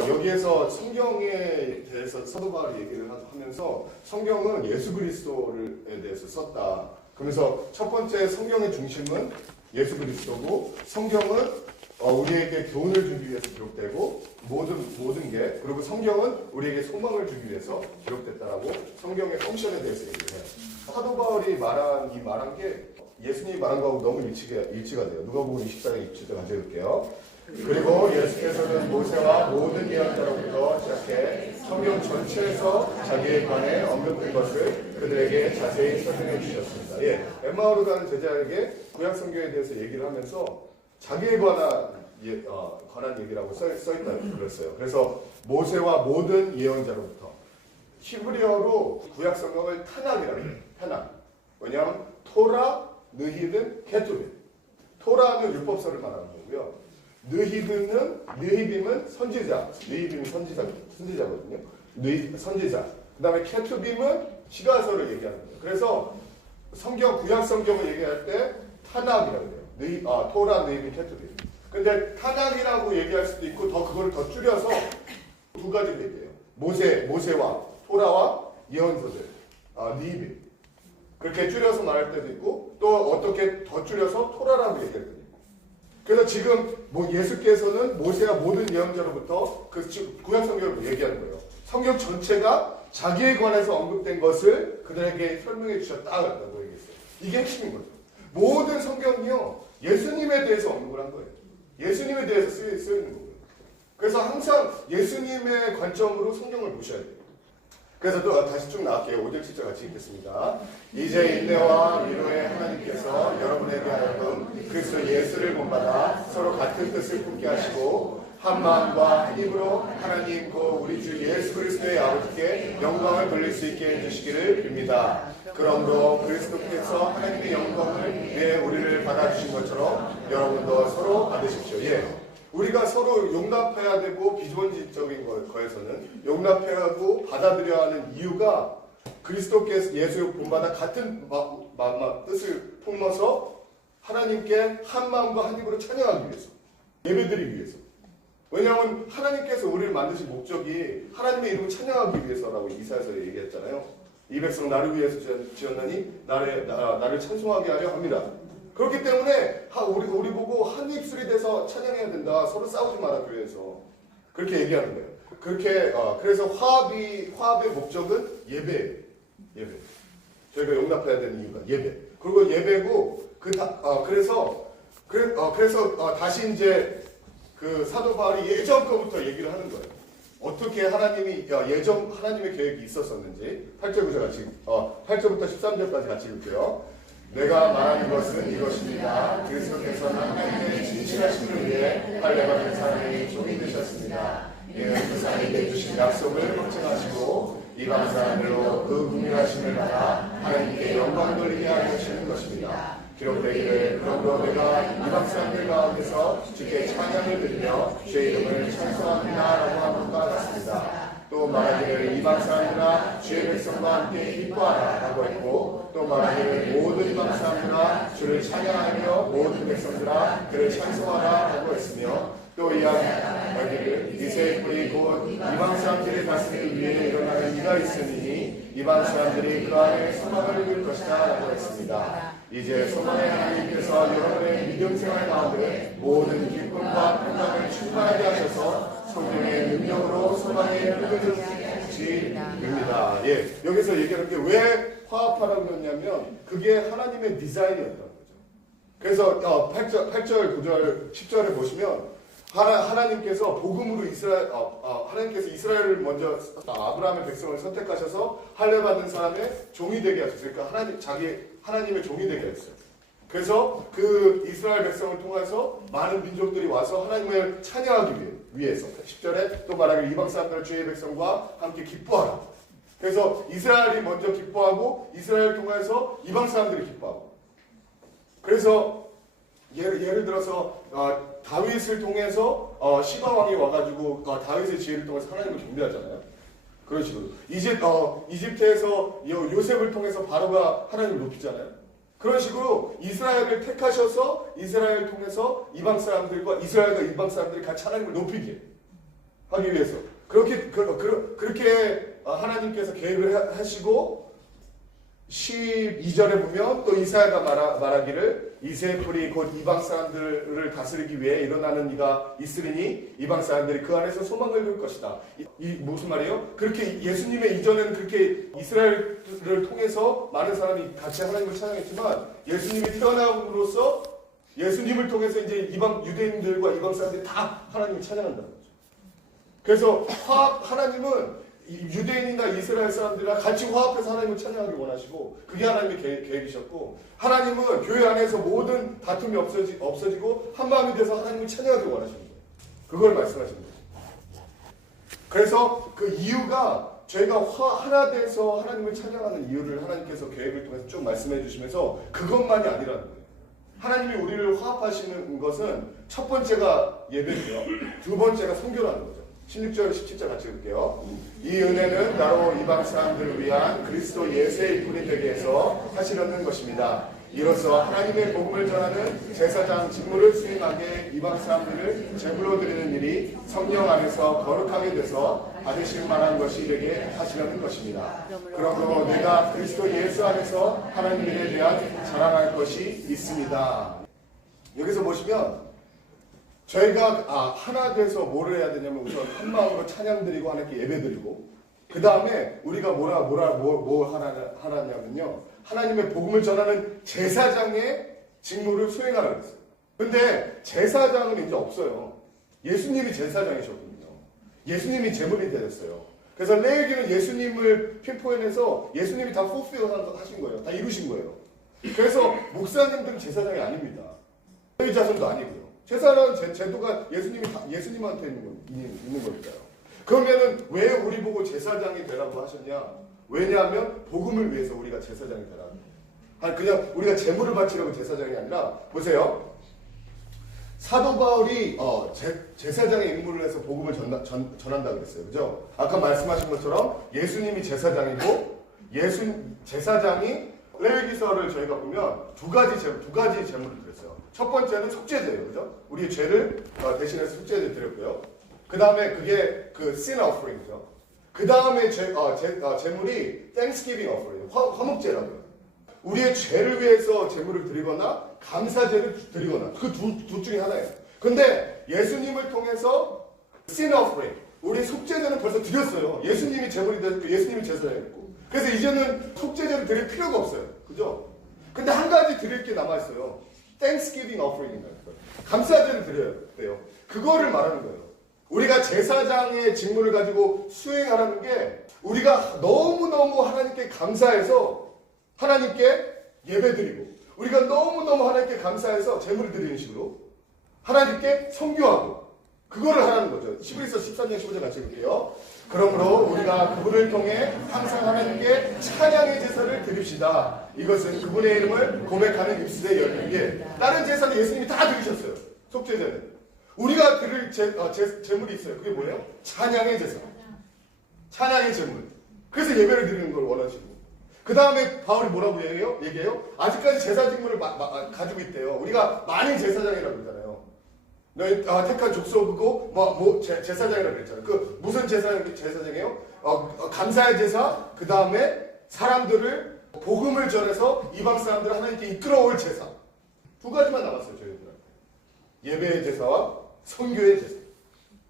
여기에서 성경에 대해서 사도 바울이 얘기를 하면서 성경은 예수 그리스도에 대해서 썼다. 그러면서 첫 번째 성경의 중심은 예수 그리스도고, 성경은 우리에게 교훈을 주기 위해서 기록되고 모든 게, 그리고 성경은 우리에게 소망을 주기 위해서 기록됐다라고 성경의 펑션에 대해서 얘기를 해요. 사도 바울이 말한 게 예수님이 말한 거하고 너무 일치가 돼요. 누가복음 24장 27절 같이 읽을게요. 그리고 예수께서는 모세와 모든 예언자로부터 시작해 성경 전체에서 자기에 관해 언급된 것을 그들에게 자세히 설명해 주셨습니다. 예, 엠마오로 가는 제자에게 구약 성경에 대해서 얘기를 하면서 자기에 관한 얘기라고 써있다 그랬어요. 그래서 모세와 모든 예언자로부터, 히브리어로 구약 성경을 타낙이라고 해요. 타낙. 왜냐하면 토라, 느히든, 케투빈. 토라는 율법서를 말하는 거고요. 느히빔은 선지자. 느히빔이 선지자거든요. 선지자. 그 다음에 케투빔은 시가서를 얘기하는 거예요. 그래서 구약 성경을 얘기할 때 타낙이라고 해요. 토라, 느히빔, 케투빔. 근데 타낙이라고 얘기할 수도 있고, 그걸 더 줄여서 두 가지를 얘기해요. 모세와 토라와 예언서들, 느히빔. 그렇게 줄여서 말할 때도 있고, 또 어떻게 더 줄여서 토라라고 얘기할 때도 있고. 그래서 지금 예수께서는 모세와 모든 예언자로부터 그 구약 성경을 얘기하는 거예요. 성경 전체가 자기에 관해서 언급된 것을 그들에게 설명해 주셨다라고 얘기했어요. 이게 핵심인 거죠. 모든 성경이요, 예수님에 대해서 언급을 한 거예요. 예수님에 대해서 쓰여있는 거예요. 그래서 항상 예수님의 관점으로 성경을 보셔야 돼요. 그래서 또 다시 쭉 나갈게요. 5절 7절 같이 읽겠습니다. 이제 인내와 위로의 하나님께서 여러분에게 하여금 그리스도 예수를 본받아 서로 같은 뜻을 품게 하시고 한 마음과 한 입으로 하나님 곧 우리 주 예수 그리스도의 아버지께 영광을 돌릴 수 있게 해주시기를 빕니다. 그러므로 그리스도께서 하나님의 영광을 위해 우리를 받아주신 것처럼 여러분도 서로 받으십시오. 예. 우리가 서로 용납해야 되고, 비주원적인 거에서는 용납해야 하고 받아들여야 하는 이유가 그리스도께서 예수를 본받아 같은 마음과 뜻을 품어서 하나님께 한 마음과 한 입으로 찬양하기 위해서, 예배드리기 위해서. 왜냐하면 하나님께서 우리를 만드신 목적이 하나님의 이름을 찬양하기 위해서라고 이사야서 얘기했잖아요. 이 백성 나를 위해서 지었나니 나를 찬송하게 하려 합니다. 그렇기 때문에 우리 보고 한 입술이 돼서 찬양해야 된다. 서로 싸우지 마라 교회에서. 그렇게 얘기하는 거예요. 그렇게 그래서 화합의 목적은 예배예요. 예배. 저희가 용납해야 되는 이유가 예배. 그리고 예배고 그래서 다시 이제 그 사도 바울이 예전 거부터 얘기를 하는 거예요. 어떻게 하나님의 계획이 있었었는지 8절부터 13절까지 같이 읽을게요. 내가 말하는 것은 이것입니다. 그리스도께서는 하나님의 진실하심을 위해 할례받은 사람이 종이 되셨습니다. 이는 그 사람에게 주신 약속을 확증하시고 이방 사람들로 그 국민하심을 받아 하나님께 영광 돌리게 하시는 것입니다. 기록되기를 그러므로 내가 이방 사람들 가운데서 주께 찬양을 드리며 주의 이름을 찬송합니다 라고 한 것과 같습니다. 또 말하기를 이방 사람들아 주의 백성과 함께 기뻐하라 라고 했고, 또 말하기를 모든 이방 사람들아 주를 찬양하며 모든 백성들아 그를 찬송하라 라고 했으며, 또 이야기를 이새의 뿌리 곧 이방 사람들의 다스리기 위해 일어나는 이가 있으니 이방 사람들이 그 안에 소망을 이룰 것이다 라고 했습니다. 이제 소망의 하나님께서 여러분의 믿음 생활 가운데 모든 기쁨과 평강을 충만하게 하셔서 성령의 능력으로 소망의 흙을 입니다. 예, 여기서 얘기하는 게 왜 화합하라고 그러냐면 그게 하나님의 디자인이었다는 거죠. 그래서 8절, 9절, 10절에 보시면 하나님께서 복음으로 하나님께서 이스라엘을 먼저 아브라함의 백성을 선택하셔서 할례 받는 사람의 종이 되게 하셨어요. 그러니까 하나님의 종이 되게 했어요. 그래서 그 이스라엘 백성을 통해서 많은 민족들이 와서 하나님을 찬양하기 위해서 10절에 또 말하길 이방 사람들 주의 백성과 함께 기뻐하라. 그래서 이스라엘이 먼저 기뻐하고 이스라엘을 통해서 이방 사람들이 기뻐하고. 그래서 예를 들어서 다윗을 통해서 시바 왕이 와가지고 다윗의 지혜를 통해서 하나님을 경배하잖아요. 그런 식으로 이집트에서 요셉을 통해서 바로가 하나님을 높이잖아요. 그런 식으로 이스라엘을 택하셔서 이스라엘을 통해서 이방 사람들과 이스라엘과 이방 사람들이 같이 하나님을 높이게 하기 위해서 그렇게 하나님께서 계획을 하시고 12절에 보면 또 이사야가 말하기를 이새의 풀이 곧 이방 사람들을 다스리기 위해 일어나는 이가 있으리니 이방 사람들이 그 안에서 소망을 둘 것이다. 이 무슨 말이에요? 그렇게 예수님의 이전에는 그렇게 이스라엘을 통해서 많은 사람이 같이 하나님을 찬양했지만 예수님이 태어남으로써 예수님을 통해서 이제 이방 유대인들과 이방 사람들이 다 하나님을 찬양한다는 거죠. 그래서 하나님은 유대인이나 이스라엘 사람들이랑 같이 화합해서 하나님을 찬양하기 원하시고 그게 하나님의 계획이셨고 하나님은 교회 안에서 모든 다툼이 없어지고 한마음이 돼서 하나님을 찬양하기 원하시는 거예요. 그걸 말씀하시는 거예요. 그래서 그 이유가 저희가 하나 돼서 하나님을 찬양하는 이유를 하나님께서 계획을 통해서 쭉 말씀해 주시면서 그것만이 아니라는 거예요. 하나님이 우리를 화합하시는 것은 첫 번째가 예배고요. 두 번째가 선교라는 거죠. 16절, 17절 같이 읽을게요. 이 은혜는 나로 이방 사람들을 위한 그리스도 예수의 일꾼이 되게 해서 하시려는 것입니다. 이로써 하나님의 복음을 전하는 제사장 직무를 수행하게 이방 사람들을 제물로 드리는 일이 성령 안에서 거룩하게 돼서 받으실 만한 것이 되게 하시려는 것입니다. 그러므로 내가 그리스도 예수 안에서 하나님 일에 대한 자랑할 것이 있습니다. 여기서 보시면 저희가 하나 돼서 뭐를 해야 되냐면 우선 한 마음으로 찬양 드리고 하나님께 예배 드리고 그 다음에 우리가 뭐 하냐면요 하나님의 복음을 전하는 제사장의 직무를 수행하라고 했어요. 근데 제사장은 이제 없어요. 예수님이 제사장이셨거든요. 예수님이 제물이 되셨어요. 그래서 레위기는 예수님을 핀포인해서 예수님이 다 fulfill 하신 거예요. 다 이루신 거예요. 그래서 목사님들은 제사장이 아닙니다. 레위 자손도 아니고요. 제사라는 제도가 예수님한테 있는 거니까요. 그러면은 왜 우리 보고 제사장이 되라고 하셨냐? 왜냐하면 복음을 위해서 우리가 제사장이 되라고. 그냥 우리가 제물을 바치려고 제사장이 아니라 보세요. 사도 바울이 제사장의 임무를 해서 복음을 전한다 그랬어요. 그죠? 아까 말씀하신 것처럼 예수님이 제사장이고 제사장이 레위기서를 저희가 보면 두 가지 제물을 드렸어요. 첫 번째는 속죄제예요. 그죠? 우리의 죄를 대신해서 속죄제 드렸고요. 그 다음에 그게 그 sin offering이죠. 그 다음에 제물이 thanksgiving offering, 화목제라고요. 우리의 죄를 위해서 제물을 드리거나 감사제를 드리거나 그 둘 중에 하나예요. 근데 예수님을 통해서 sin offering, 우리 속죄제는 벌써 드렸어요. 예수님이 제물이 됐고 예수님이 제사장이었고 그래서 이제는 속죄제를 드릴 필요가 없어요. 그죠? 근데 한 가지 드릴 게 남아있어요. Thanksgiving offering이라는 거예요. 감사제를 드려야 돼요. 그거를 말하는 거예요. 우리가 제사장의 직무를 가지고 수행하라는 게 우리가 너무너무 하나님께 감사해서 하나님께 예배드리고 우리가 너무너무 하나님께 감사해서 제물을 드리는 식으로 하나님께 선교하고 그거를 하라는 거죠. 히브리서 13장 15절 같이 읽을게요. 그러므로 우리가 그분을 통해 항상 하나님께 찬양의 제사를 드립시다. 이것은 그분의 이름을 고백하는 입술의 열매에 다른 제사는 예수님이 다 드리셨어요. 속죄제는. 우리가 드릴 제물이 있어요. 그게 뭐예요? 찬양의 제사. 찬양의 제물. 그래서 예배를 드리는 걸 원하시고. 그 다음에 바울이 뭐라고 얘기해요? 아직까지 제사 직무를 가지고 있대요. 우리가 만인 제사장이라고 그러잖아요. 너희 택한 족속이고 제사장이라고 그랬잖아요. 그 무슨 제사장이에요? 감사의 제사. 그 다음에 사람들을 복음을 전해서 이방 사람들을 하나님께 이끌어올 제사. 두 가지만 남았어요. 저희들한테. 예배의 제사와 선교의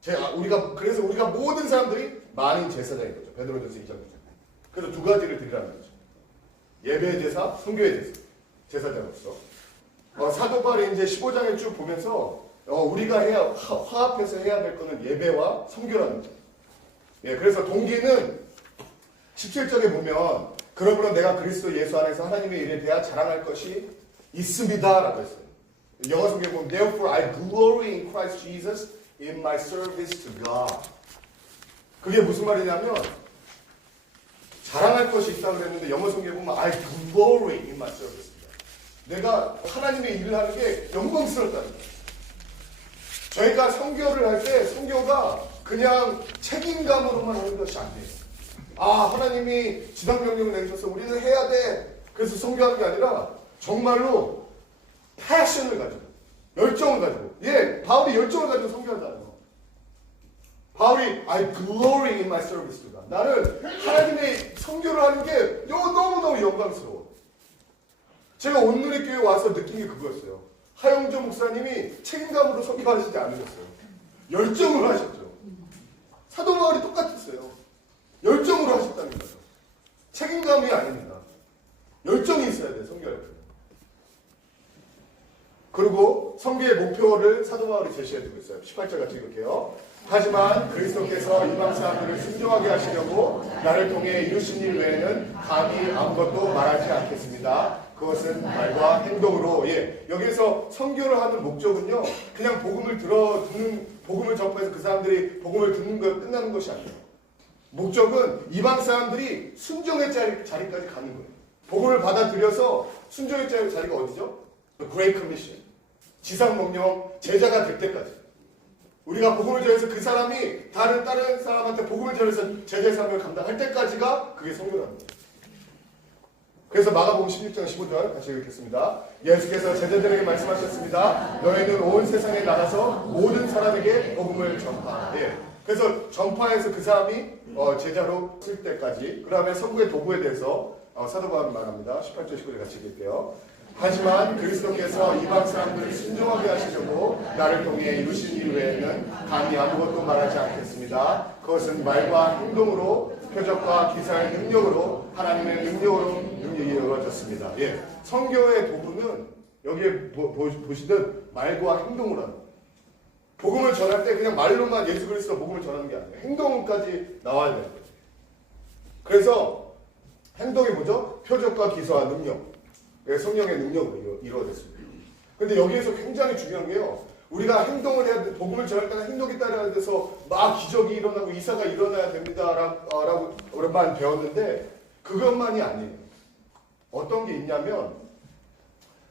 제사. 그래서 우리가 모든 사람들이 만인 제사장인 거죠. 베드로전서 2장 9절. 그래서 두 가지를 드리라는 거죠. 예배의 제사, 선교의 제사. 제사장으로서. 사도 바울이 이제 15장을 쭉 보면서 우리가 화합해서 해야 될 거는 예배와 선교라는 거죠. 예, 그래서 동기는 17절에 보면 그러므로 내가 그리스도 예수 안에서 하나님의 일에 대하 자랑할 것이 있습니다 라고 했어요. 영어 성경에 보면 Therefore I glory in Christ Jesus in my service to God. 그게 무슨 말이냐면 자랑할 것이 있다고 그랬는데 영어 성경에 보면 I glory in my service to God. 내가 하나님의 일을 하는 게 영광스럽다는 거예요. 저희가 선교를 할 때 선교가 그냥 책임감으로만 하는 것이 안 돼요. 하나님이 지상명령을 내주셔서 우리는 해야 돼. 그래서 선교하는 게 아니라 정말로 패션을 가지고 열정을 가지고 바울이 열정을 가지고 선교하잖아요. 바울이 I glory in my service to God. 나는 하나님의 선교를 하는 게 너무너무 영광스러워. 제가 온누리 교회 와서 느낀 게 그거였어요. 하영조 목사님이 책임감으로 선교하시지 않으셨어요. 열정으로 하셨죠. 사도 바울이 똑같았어요. 열정으로 하셨다는 거죠. 책임감이 아닙니다. 열정이 있어야 돼요. 선교할 때. 그리고 선교의 목표를 사도 바울이 제시해주고 있어요. 18절 같이 읽을게요. 하지만 그리스도께서 이방 사람들을 순종하게 하시려고 나를 통해 이루신 일 외에는 감히 아무것도 말하지 않겠습니다. 그것은 말과 행동으로. 여기서 선교를 하는 목적은요, 그냥 복음을 접해서 그 사람들이 복음을 듣는 것 끝나는 것이 아니에요. 목적은 이방 사람들이 순종의 자리까지 가는 거예요. 복음을 받아들여서 순종의 자리가 어디죠? The Great Commission. 지상명령 제자가 될 때까지. 우리가 복음을 전해서 그 사람이 다른 사람한테 복음을 전해서 제자의 삶을 감당할 때까지가 그게 선교라는 거예요. 그래서 마가복음 16장 15절 같이 읽겠습니다. 예수께서 제자들에게 말씀하셨습니다. 너희는 온 세상에 나가서 모든 사람에게 복음을 전파. 그래서 전파해서 그 사람이 제자로 쓸 때까지. 그 다음에 선구의 도구에 대해서 사도 바울이 말합니다. 18절 19절 같이 읽을게요. 하지만 그리스도께서 이방 사람들을 순종하게 하시려고 나를 통해 이루신 일 외에는 감히 아무것도 말하지 않겠습니다. 그것은 말과 행동으로 표적과 기사의 능력으로 하나님의 능력이 이루어졌습니다. 선교의 도구는 여기에 보시듯 말과 행동으로 하는 거예요. 복음을 전할 때 그냥 말로만 예수 그리스도 복음을 전하는 게 아니에요. 행동까지 나와야 돼요. 그래서 행동이 뭐죠? 표적과 기사와 능력. 성령의 능력으로 이루어졌습니다. 근데 여기에서 굉장히 중요한 게요. 우리가 행동을 해야 돼. 복음을 전할 때는 행동이 따라야 돼서 막 기적이 일어나고 이사가 일어나야 됩니다. 라고 오랜만에 배웠는데 그것만이 아니에요. 어떤 게 있냐면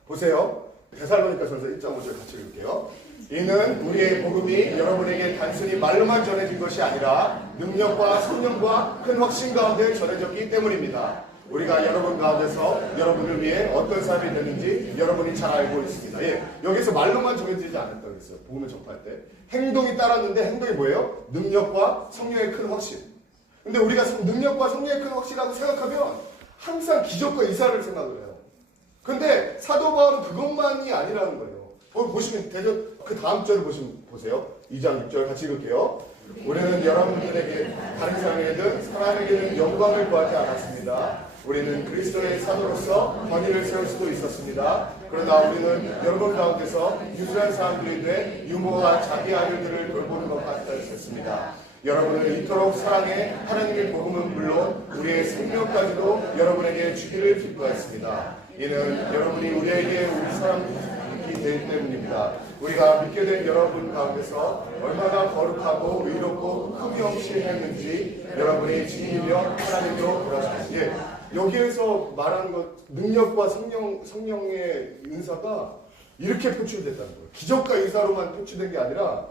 보세요. 데살로니가전서 1.5절 같이 읽을게요. 이는 우리의 복음이 여러분에게 단순히 말로만 전해진 것이 아니라 능력과 성령과 큰 확신 가운데 전해졌기 때문입니다. 우리가 여러분 가운데서 여러분을 위해 어떤 사람이 되는지 여러분이 잘 알고 있습니다. 여기서 말로만 전해지지 않았다고 했어요. 복음을 접할 때. 행동이 따랐는데 행동이 뭐예요? 능력과 성령의 큰 확신. 근데 우리가 능력과 성령의 큰 확신이라고 생각하면 항상 기적과 이사를 생각을 해요. 근데 사도 바울은 그것만이 아니라는 거예요. 보시면 그 다음 절을 보세요. 2장 6절 같이 읽을게요. 우리는 여러분들에게 다른 사람에게든 사람에게는 영광을 구하지 않았습니다. 우리는 그리스도의 사도로서 권위를 세울 수도 있었습니다. 그러나 우리는 여러분 가운데서 유수한 사람들이 돼 유모와 자기 아들들을 돌보는 것 같았습니다. 여러분을 이토록 사랑해 하나님의 복음은 물론 우리의 생명까지도 여러분에게 주기를 기뻐했습니다. 이는 여러분이 우리에게 우리 사람이 되기 때문입니다. 우리가 믿게 된 여러분 가운데서 얼마나 거룩하고 의롭고 흠이 없이 했는지 여러분이 증인이며 하나님으로 돌아가시기에 여기에서 말하는 것 능력과 성령의 은사가 이렇게 표출됐다는 거예요. 기적과 이사로만 표출된 게 아니라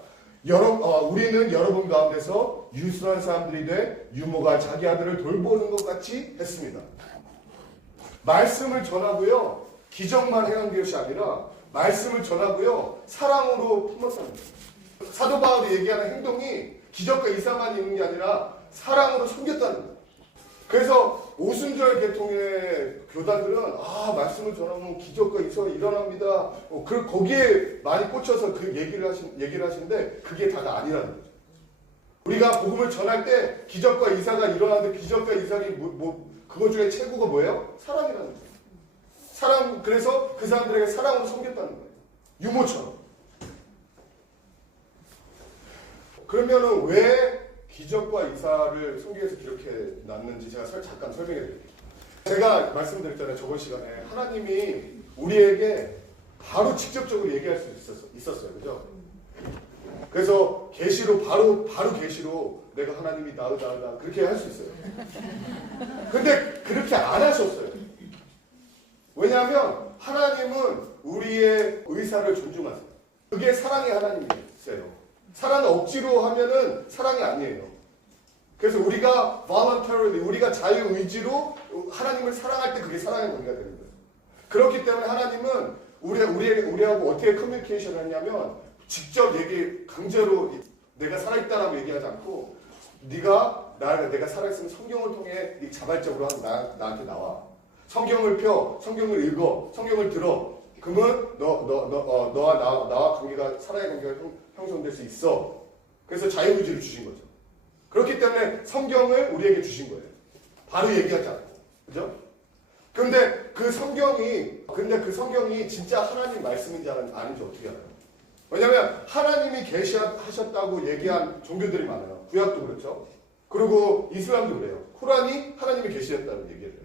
우리는 여러분 가운데서 유순한 사람들이 돼 유모가 자기 아들을 돌보는 것 같이 했습니다. 말씀을 전하고요. 기적만 행한 것이 아니라 말씀을 전하고요. 사랑으로 품었다는 거예요. 사도 바울이 얘기하는 행동이 기적과 이사만 있는 게 아니라 사랑으로 섬겼다는 거예요. 그래서 오순절 계통의 교단들은 말씀을 전하면 기적과 이사가 일어납니다. 거기에 많이 꽂혀서 그 얘기를 하시는데 그게 다가 아니라는 거죠. 우리가 복음을 전할 때 기적과 이사가 일어나는데 기적과 이사이 그것 중에 최고가 뭐예요? 사랑이라는 거예요. 그래서 그 사람들에게 사랑으로 섬겼다는 거예요. 유모처럼. 그러면은 왜 기적과 이사를 성경에서 기록해 놨는지 제가 잠깐 설명해 드릴게요. 제가 말씀드렸잖아요. 저번 시간에 하나님이 우리에게 바로 직접적으로 얘기할 수 있었어요. 그죠? 그래서 계시로 바로 계시로 내가 하나님이 나으다 그렇게 할 수 있어요. 근데 그렇게 안 하셨어요. 왜냐하면 하나님은 우리의 의사를 존중하세요. 그게 사랑의 하나님이세요. 사랑을 억지로 하면은 사랑이 아니에요. 그래서 우리가 voluntarily, 우리가 자유의지로 하나님을 사랑할 때 그게 사랑의 관계가 되는 거예요. 그렇기 때문에 하나님은 우리하고 어떻게 커뮤니케이션을 했냐면 직접 강제로 내가 살아있다라고 얘기하지 않고 내가 살아있으면 성경을 통해 자발적으로 나한테 나와. 성경을 펴, 성경을 읽어, 성경을 들어. 그러면 너와 나와 관계가 사랑의 관계가 형성될 수 있어. 그래서 자유의지를 주신 거죠. 그렇기 때문에 성경을 우리에게 주신 거예요. 바로 얘기하지 않고. 그죠? 근데 그 성경이 진짜 하나님 말씀인지 아닌지 어떻게 알아요? 왜냐면 하나님이 계시하셨다고 얘기한 종교들이 많아요. 구약도 그렇죠. 그리고 이슬람도 그래요. 쿠란이 하나님이 계시했다고 얘기를 해요.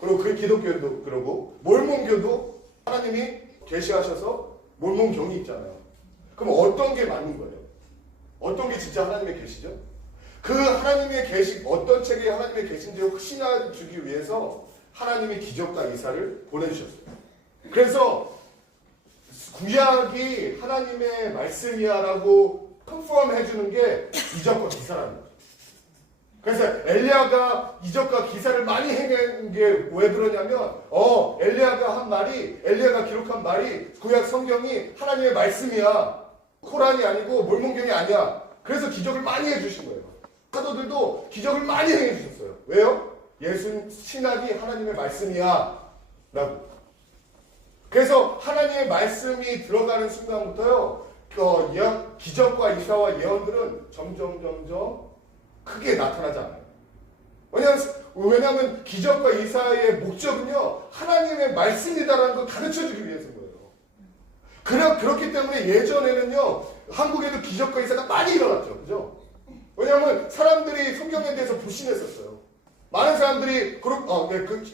그리고 그 기독교도 그러고 몰몬교도 하나님이 계시하셔서 몰몬경이 있잖아요. 그럼 어떤 게 맞는 거예요? 어떤 게 진짜 하나님의 계시죠? 그 하나님의 계시, 어떤 책이 하나님의 계신지를 확신해 주기 위해서 하나님이 기적과 이사를 보내주셨어요. 그래서 구약이 하나님의 말씀이야라고 컨펌 해주는 게 이적과 기사라는 거죠. 그래서 엘리야가 이적과 기사를 많이 행한 게 왜 그러냐면 엘리야가 기록한 말이 구약 성경이 하나님의 말씀이야. 코란이 아니고 몰몬경이 아니야. 그래서 기적을 많이 해주신 거예요. 사도들도 기적을 많이 행해주셨어요. 왜요? 예수 신학이 하나님의 말씀이야 라고. 그래서 하나님의 말씀이 들어가는 순간부터요 기적과 이사와 예언들은 점점 크게 나타나지 않아요. 왜냐하면 기적과 이사의 목적은요 하나님의 말씀이다라는 걸 가르쳐주기 위해서인 거예요. 그렇기 때문에 예전에는요 한국에도 기적과 이사가 많이 일어났죠. 그죠? 왜냐하면 사람들이 성경에 대해서 불신했었어요. 많은 사람들이 그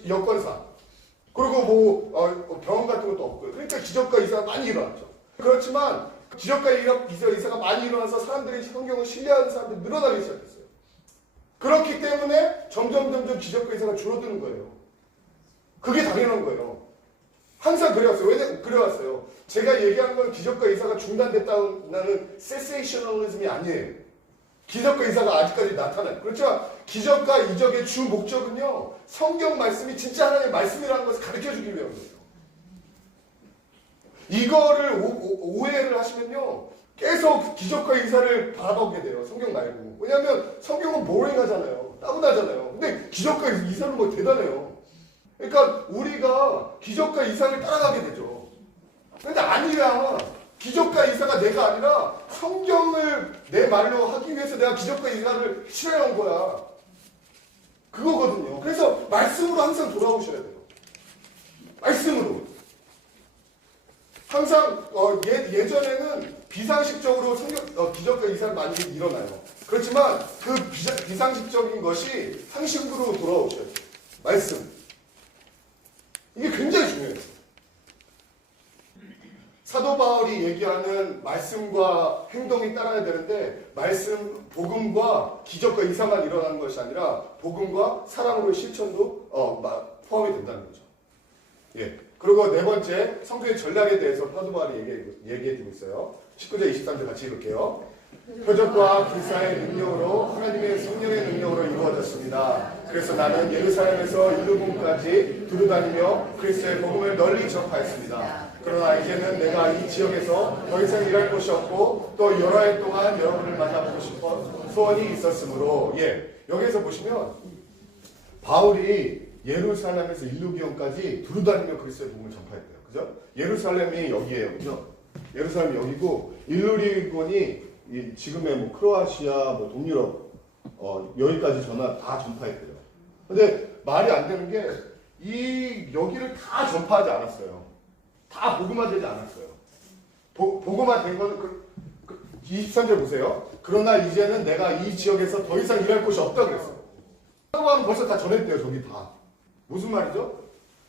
여권사 그리고 병원 같은 것도 없고요. 그러니까 기적과 이사가 많이 일어났죠. 그렇지만 기적과 이사가 많이 일어나서 사람들이 성경을 신뢰하는 사람들이 늘어나기 시작했어요. 그렇기 때문에 점점 기적과 이사가 줄어드는 거예요. 그게 당연한 거예요. 항상 그래왔어요. 제가 얘기한 건 기적과 이사가 중단됐다는 센세이셔널리즘이 아니에요. 기적과 이사가 아직까지 나타나요. 그렇지만 기적과 이적의 주 목적은요 성경 말씀이 진짜 하나님의 말씀이라는 것을 가르쳐주기 위한 거예요. 이거를 오해를 하시면요 계속 기적과 이사를 바라보게 돼요. 성경 말고. 왜냐하면 성경은 보링하잖아요. 따분하잖아요. 근데 기적과 이사는 뭐 대단해요. 그러니까 우리가 기적과 이사를 따라가게 되죠. 근데 아니야. 기적과 이사가 내가 아니라 성경을 내 말로 하기 위해서 내가 기적과 이사를 실행한 거야. 그거거든요. 그래서 말씀으로 항상 돌아오셔야 돼요. 말씀으로. 항상 예전에는 비상식적으로 기적과 이사를 많이 일어나요. 그렇지만 그 비상식적인 것이 상식으로 돌아오셔야 돼요. 말씀. 이게 굉장히 중요해요. 사도 바울이 얘기하는 말씀과 행동이 따라야 되는데 복음과 기적과 이사만 일어나는 것이 아니라 복음과 사랑으로의 실천도 포함이 된다는 거죠. 예. 그리고 네 번째 성도의 전략에 대해서 사도 바울이 얘기해주고 있어요. 19절 23절 같이 읽을게요. 표적과 기사의 능력으로 하나님의 성령의 능력으로 이루어졌습니다. 그래서 나는 예루살렘에서 일루군까지 두루다니며 그리스도의 복음을 널리 전파했습니다. 그러나 이제는 내가 이 지역에서 더 이상 일할 곳이 없고 또 여러 해 동안 여러분을 만나보고 싶어 소원이 있었으므로 여기서 보시면 바울이 예루살렘에서 일루기온까지 두루다니며 그리스도의 복음을 전파했대요. 그죠? 예루살렘이 여기예요. 그죠? 예루살렘이 여기고 일루리곤이 지금의 크로아시아, 동유럽 여기까지 다 전파했대요. 근데 말이 안 되는 게 여기를 다 전파하지 않았어요. 다 복음화되지 않았어요. 복음화된 거는 23절 보세요. 그러나 이제는 내가 이 지역에서 더 이상 일할 곳이 없다 그랬어요. 사도 바울은 벌써 다 전했대요. 저기 다. 무슨 말이죠?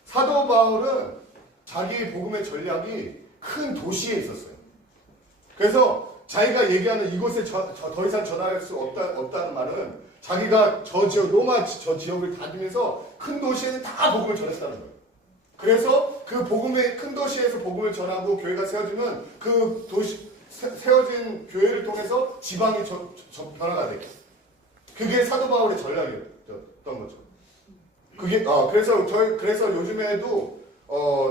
사도 바울은 자기 복음의 전략이 큰 도시에 있었어요. 그래서 자기가 얘기하는 이곳에 더 이상 전할 수 없다는 말은 자기가 저 지역, 로마 저 지역을 다니면서 큰 도시에는 다 복음을 전했다는 거예요. 그래서 그 복음의 큰 도시에서 복음을 전하고 교회가 세워지면 그 도시 세워진 교회를 통해서 지방이 변화가 되고 그게 사도 바울의 전략이었던 거죠. 그게 그래서 요즘에도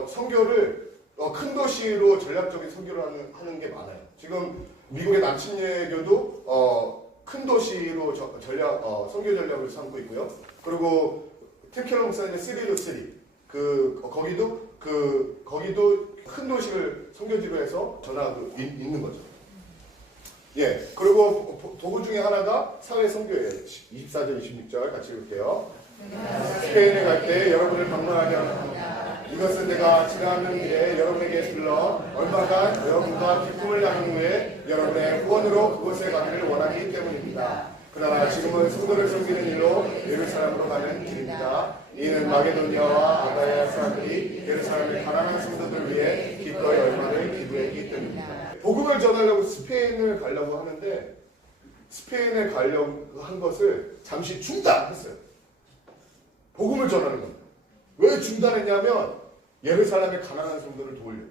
선교를 큰 도시로 전략적인 선교를 하는 게 많아요. 지금 미국의 남침예교도 큰 도시로 선교 전략을 삼고 있고요. 그리고 팀켈러 목사님의 시리로 시리 거기도 큰 도시를 선교지로 해서 전하고 있는 거죠. 예, 그리고 도구 중에 하나가 사회 선교예요. 24절, 26절 같이 읽을게요. 스페인에 갈 때 여러분을 방문하게 합니다. 이것은 내가 지나가는 길에 여러분에게 들러 얼마간 여러분과 기쁨을 나눈 후에 여러분의 후원으로 그곳에 가기를 원하기 때문입니다. 그러나 지금은 성도를 섬기는 일로 예루살렘으로 가는 길입니다. 이는 마게도니아와 아가야 사람들이 예루살렘의 가난한 성도들을 위해 기꺼이 얼마를 기부했기 때문입니다. 복음을 전하려고 스페인을 가려고 하는데 스페인에 가려고 한 것을 잠시 중단했어요. 복음을 전하는 겁니다. 왜 중단했냐면 예루살렘의 가난한 성도를 도우려고.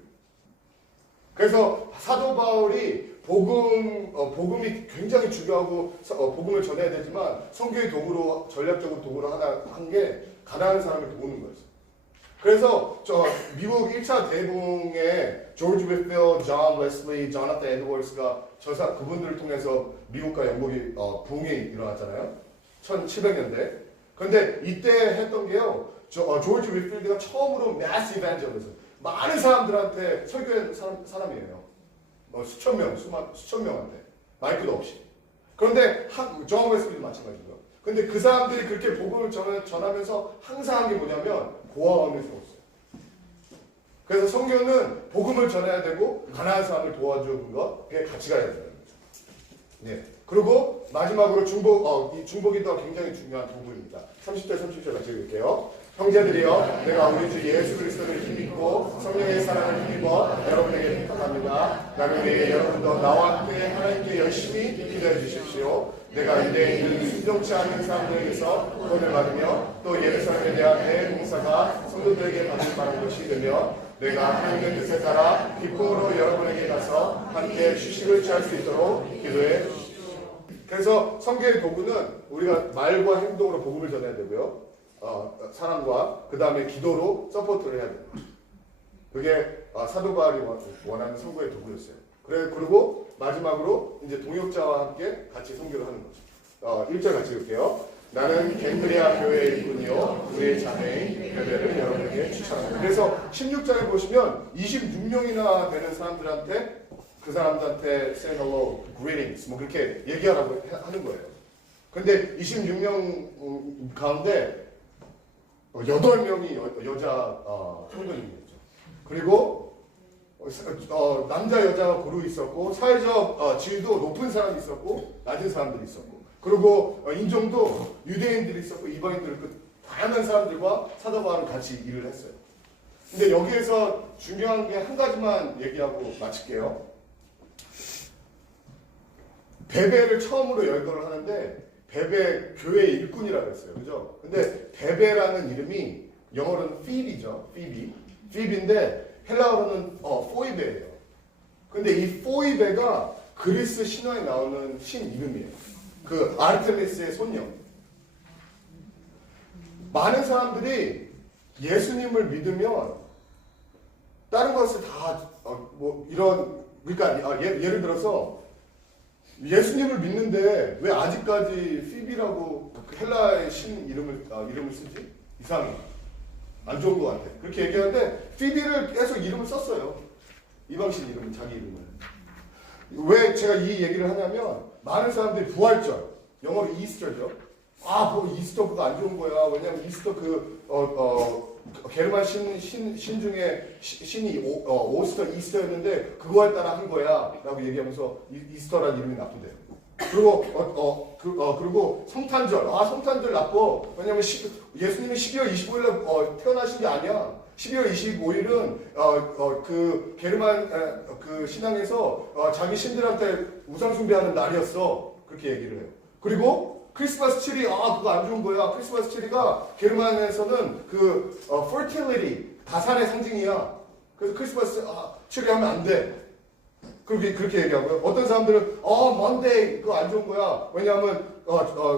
그래서 사도 바울이 복음이 굉장히 중요하고 복음을 전해야 되지만 선교의 도구로 전략적으로 도구로 하나 한 게 가난한 사람을 도우는 거였어요. 그래서 미국 1차 대붕에 조지 웨필, 존 웨슬리, 조나탄 에드워즈가 그분들을 통해서 미국과 영국이 붕이 일어났잖아요. 1700년대. 근데 이때 했던 게요. 조지 웨필드가 처음으로 매스 이벤저리즘 많은 사람들한테 설교한 사람이에요. 수천 명한테 마이크도 없이. 그런데 존 웨슬리도 마찬가지고요. 근데 그 사람들이 그렇게 복음을 전하면서 항상 한 게 뭐냐면 고아원을 세웠어요. 그래서 성경은 복음을 전해야 되고 가난한 사람을 도와주는 거 그게 가치가 있다는 거죠. 네. 그리고 마지막으로 이 중복이 더 굉장히 중요한 도구입니다. 30절 30절 같이 읽을게요. 형제들이여 내가 우리 주 예수 그리스도를 힘입고 성령의 사랑을 힘입어 여러분에게 부탁합니다. 나를 위해 여러분도 나와 함께 하나님께 열심히 기도해 주십시오. 내가 유대인이 순종치 않는 사람들에게서 구원을 받으며 또 예루살렘에 대한 내 봉사가 성도들에게 받을 만한 것이 되며 내가 하나님의 뜻에 따라 기쁨으로 여러분에게 가서 함께 휴식을 취할 수 있도록 기도해 주십시오. 그래서 선교의 도구는 우리가 말과 행동으로 복음을 전해야 되고요. 사랑과 그 다음에 기도로 서포트를 해야 됩니다. 그게 사도 바울이 원하는 선교의 도구였어요. 그리고 마지막으로 이제 동역자와 함께 같이 선교를 하는 거죠. 1절 같이 읽을게요. 나는 겐드리아 교회의 일꾼이요 우리의 자매인 베베를 여러분에게 추천합니다. 그래서 16장에 보시면 26명이나 되는 사람들한테 그 사람들한테 say hello, greetings 뭐 그렇게 얘기하라고 하는 거예요. 근데 26명 가운데 8명이 여자 성도님이었죠. 그리고 남자 여자가 고루 있었고 사회적 지위도 높은 사람이 있었고 낮은 사람들이 있었고 그리고 인종도 유대인들이 있었고 이방인들 다양한 사람들과 사도 바울은 같이 일을 했어요. 근데 여기에서 중요한 게 한 가지만 얘기하고 마칠게요. 베베를 처음으로 열거를 하는데 베베 교회 일꾼이라고 했어요. 그죠? 근데 베베라는 이름이 영어로는 피비죠. 피비인데 헬라어로는 포이베예요. 근데 이 포이베가 그리스 신화에 나오는 신 이름이에요. 그 아르테미스의 손녀. 많은 사람들이 예수님을 믿으면 다른 것을 다 그러니까 예를 들어서 예수님을 믿는데 왜 아직까지 피비라고 헬라의 신 이름을 쓰지? 이상해. 안 좋은 것 같아. 그렇게 얘기하는데 피비를 계속 이름을 썼어요. 이방신 이름, 자기 이름을. 왜 제가 이 얘기를 하냐면 많은 사람들이 부활절, 영어로 이스터죠. 뭐 이스터 그거 안 좋은 거야. 왜냐면 이스터 게르만 신 중에 신이 오스터, 이스터였는데 그거에 따라 한 거야 라고 얘기하면서 이스터라는 이름이 나쁘대요. 그리고 성탄절, 성탄절 나빠. 왜냐면 예수님이 12월 25일에 태어나신 게 아니야. 12월 25일은 그 게르만 그 신앙에서 자기 신들한테 우상 숭배하는 날이었어. 그렇게 얘기를 해요. 그리고 크리스마스 트리, 그거 안 좋은 거야. 크리스마스 트리가 게르만에서는 그 fertility, 다산의 상징이야. 그래서 크리스마스 트리 하면 안 돼. 그렇게 얘기하고요. 어떤 사람들은 먼데이 그거 안 좋은 거야. 왜냐하면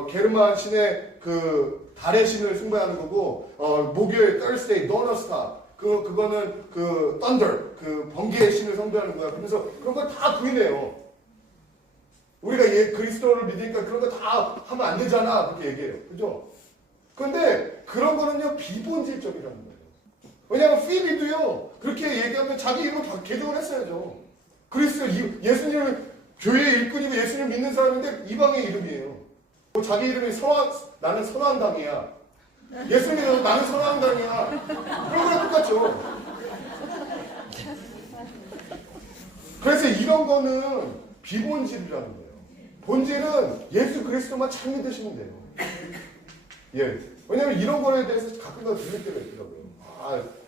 게르만 신의 그 달의 신을 숭배하는 거고, 목요일 Thursday, 도너스타 그거는 그 thunder, 그 번개의 신을 숭배하는 거야. 그래서 그런 걸 다 부인해요. 우리가 그리스도를 믿으니까 그런 거 다 하면 안 되잖아. 그렇게 얘기해요. 그죠? 근데 그런 거는요, 비본질적이라는 거예요. 왜냐하면 피비도요, 그렇게 얘기하면 자기 이름을 다 개종을 했어야죠. 그리스도, 예수님은 교회 일꾼이고 예수님 믿는 사람인데 이방의 이름이에요. 자기 이름이 나는 선왕당이야. 예수님은 나는 선왕당이야. 그런 거랑 똑같죠. 그래서 이런 거는 비본질이라는 거예요. 본질은 예수 그리스도만 잘 믿으시면 돼요. 예. 왜냐면 이런 거에 대해서 가끔가다 들을 때가 있더라고요.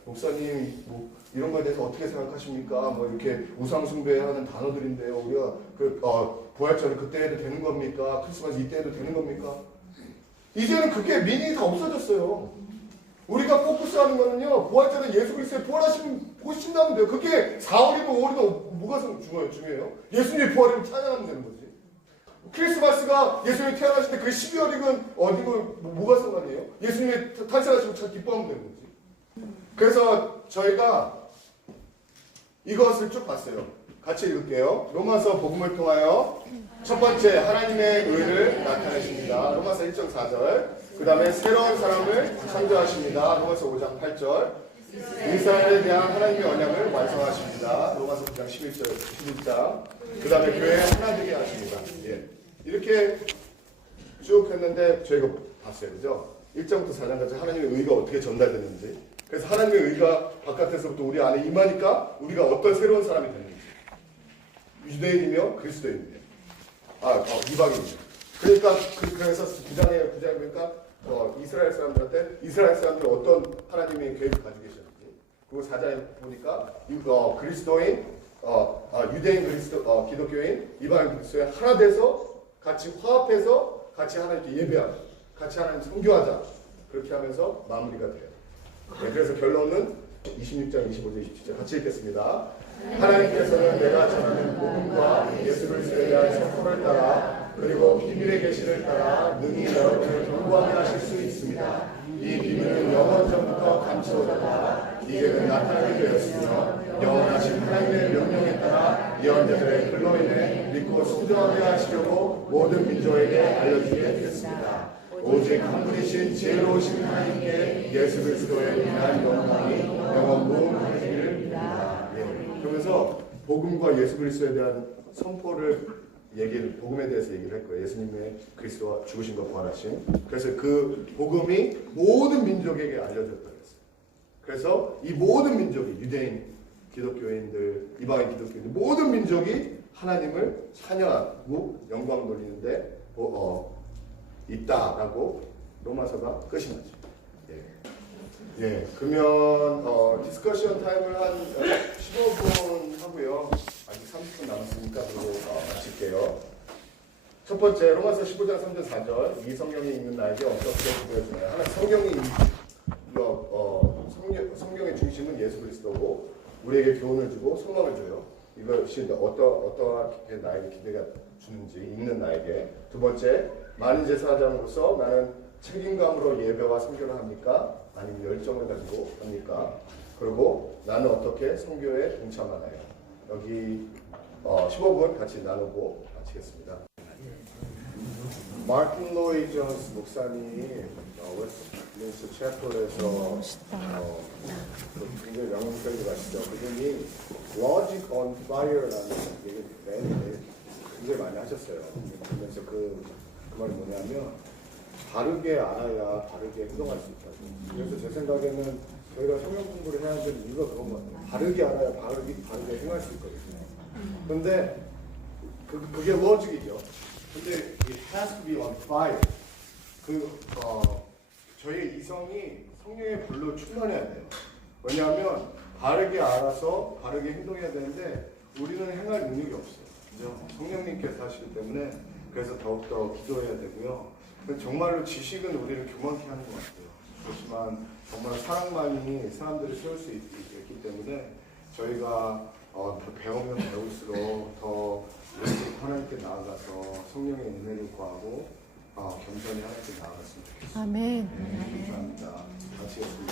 목사님, 뭐, 이런 거에 대해서 어떻게 생각하십니까? 뭐, 이렇게 우상숭배하는 단어들인데요. 우리가, 부활절은 그때 해도 되는 겁니까? 크리스마스 이때 해도 되는 겁니까? 이제는 그게 미닝이 다 없어졌어요. 우리가 포커스하는 거는요, 부활절은 예수 그리스도의 보고 신나면 돼요. 그게 4월이고 5월이고 뭐가 중요해요? 예수님의 부활을 찬양하면 되는 거지. 크리스마스가 예수님이 태어나실 때 그게 12월이건 어디고 뭐가 상관이에요? 예수님이 탄생하시고 참 기뻐하면 되는 거지. 그래서 저희가 이것을 쭉 봤어요. 같이 읽을게요. 로마서 복음을 통하여 첫 번째 하나님의 의를 나타내십니다. 로마서 1장 4절. 그 다음에 새로운 사람을 창조하십니다. 로마서 5장 8절. 이스라엘에 대한 하나님의 언약을 완성하십니다. 로마서 9장 11장. 그 다음에 교회 하나 되게 하십니다. 예. 이렇게 쭉 했는데 저희가 봤어요. 그죠? 1장부터 4장까지 하나님의 의가 어떻게 전달되는지. 그래서 하나님의 의가 바깥에서부터 우리 안에 임하니까 우리가 어떤 새로운 사람이 되는지. 유대인이며 그리스도인이며. 이방인이며. 그러니까 그래서 9장에 보니까 이스라엘 사람들은 어떤 하나님의 계획을 가지고 계셨는지. 그리고 4장에 보니까 그리스도인, 유대인 기독교인, 이방인 그리스도인 하나 돼서 같이 화합해서 같이 하나님께 예배하자. 같이 하나님 선교하자. 그렇게 하면서 마무리가 돼요. 네, 그래서 결론은 26장, 25절, 27절 같이 읽겠습니다. 하나님께서는 내가 전하는 복음과 예수 그리스도에 대한 선포를 따라 그리고 비밀의 계시를 따라 능히 여러분을 경고하게 하실 수 있습니다. 이 비밀은 영원 전부터 감추어졌다가 이제는 나타나게 되었으며 영원하신 하나님의 명령에 따라 예언자들의 글로 인해 믿고 순종하게 하시려고 모든 민족에게 알려주게 되었습니다. 오직 한 분이신 지혜로우신 하나님께 예수 그리스도에 인한 영광이 영원 무궁하기를 빕니다. 그러면서 복음과 예수 그리스도에 대한 선포를 복음에 대해서 얘기를 할 거예요. 예수님의 그리스도와 죽으신 것 부활하신. 그래서 그 복음이 모든 민족에게 알려졌다고 했어요. 그래서 이 모든 민족이 유대인, 기독교인들, 이방인 기독교인들 모든 민족이 하나님을 찬양하고 영광 돌리는데 있다라고 로마서가 끝이 나죠. 그러면 디스커션 타임을 한 15분 하고요. 아직 30분 남았으니까 그리고 마칠게요. 첫 번째 로마서 15장 3절 4절 이 성경에 있는 나에게 어떻게 보여주나요? 하나 성경의 중심은 예수 그리스도고 우리에게 교훈을 주고 소망을 줘요. 이것이 어떠하게 나에게 기대가 주는지 읽는 나에게. 두 번째 만인 제사장으로서 나는 책임감으로 예배와 선교를 합니까? 아니면 열정을 가지고 합니까? 그리고 나는 어떻게 선교에 동참하나요? 여기 15분 같이 나누고 마치겠습니다. 마틴 로이 존스 목사님이 웨스트민스터 채플에서 굉장히 명문적인 아시죠? 그분이 Logic on Fire라는 얘기를 굉장히 많이 하셨어요. 그러면서 그 말이 뭐냐면 바르게 알아야 바르게 행동할 수 있다고. 그래서 제 생각에는 저희가 성경 공부를 해야 되는 이유가 그런 것 같아요. 바르게 알아야 바르게 행할 수 있거든요. 근데 그게 로직이죠. 근데 it has to be on fire. 저희의 이성이 성령의 불로 충만해야 돼요. 왜냐하면 바르게 알아서 바르게 행동해야 되는데 우리는 행할 능력이 없어요. 그죠? 성령님께서 하시기 때문에 그래서 더욱더 기도해야 되고요. 정말로 지식은 우리를 교만케 하는 것 같아요. 그렇지만 정말 사랑만이 사람들을 세울 수 있기 때문에 저희가 더 배우면 배울수록 더 하나님께 나아가서 성령의 은혜를 구하고 겸손히 하나님께 나아갔으면 좋겠습니다. 아멘. 네, 감사합니다. 같이 했습니다.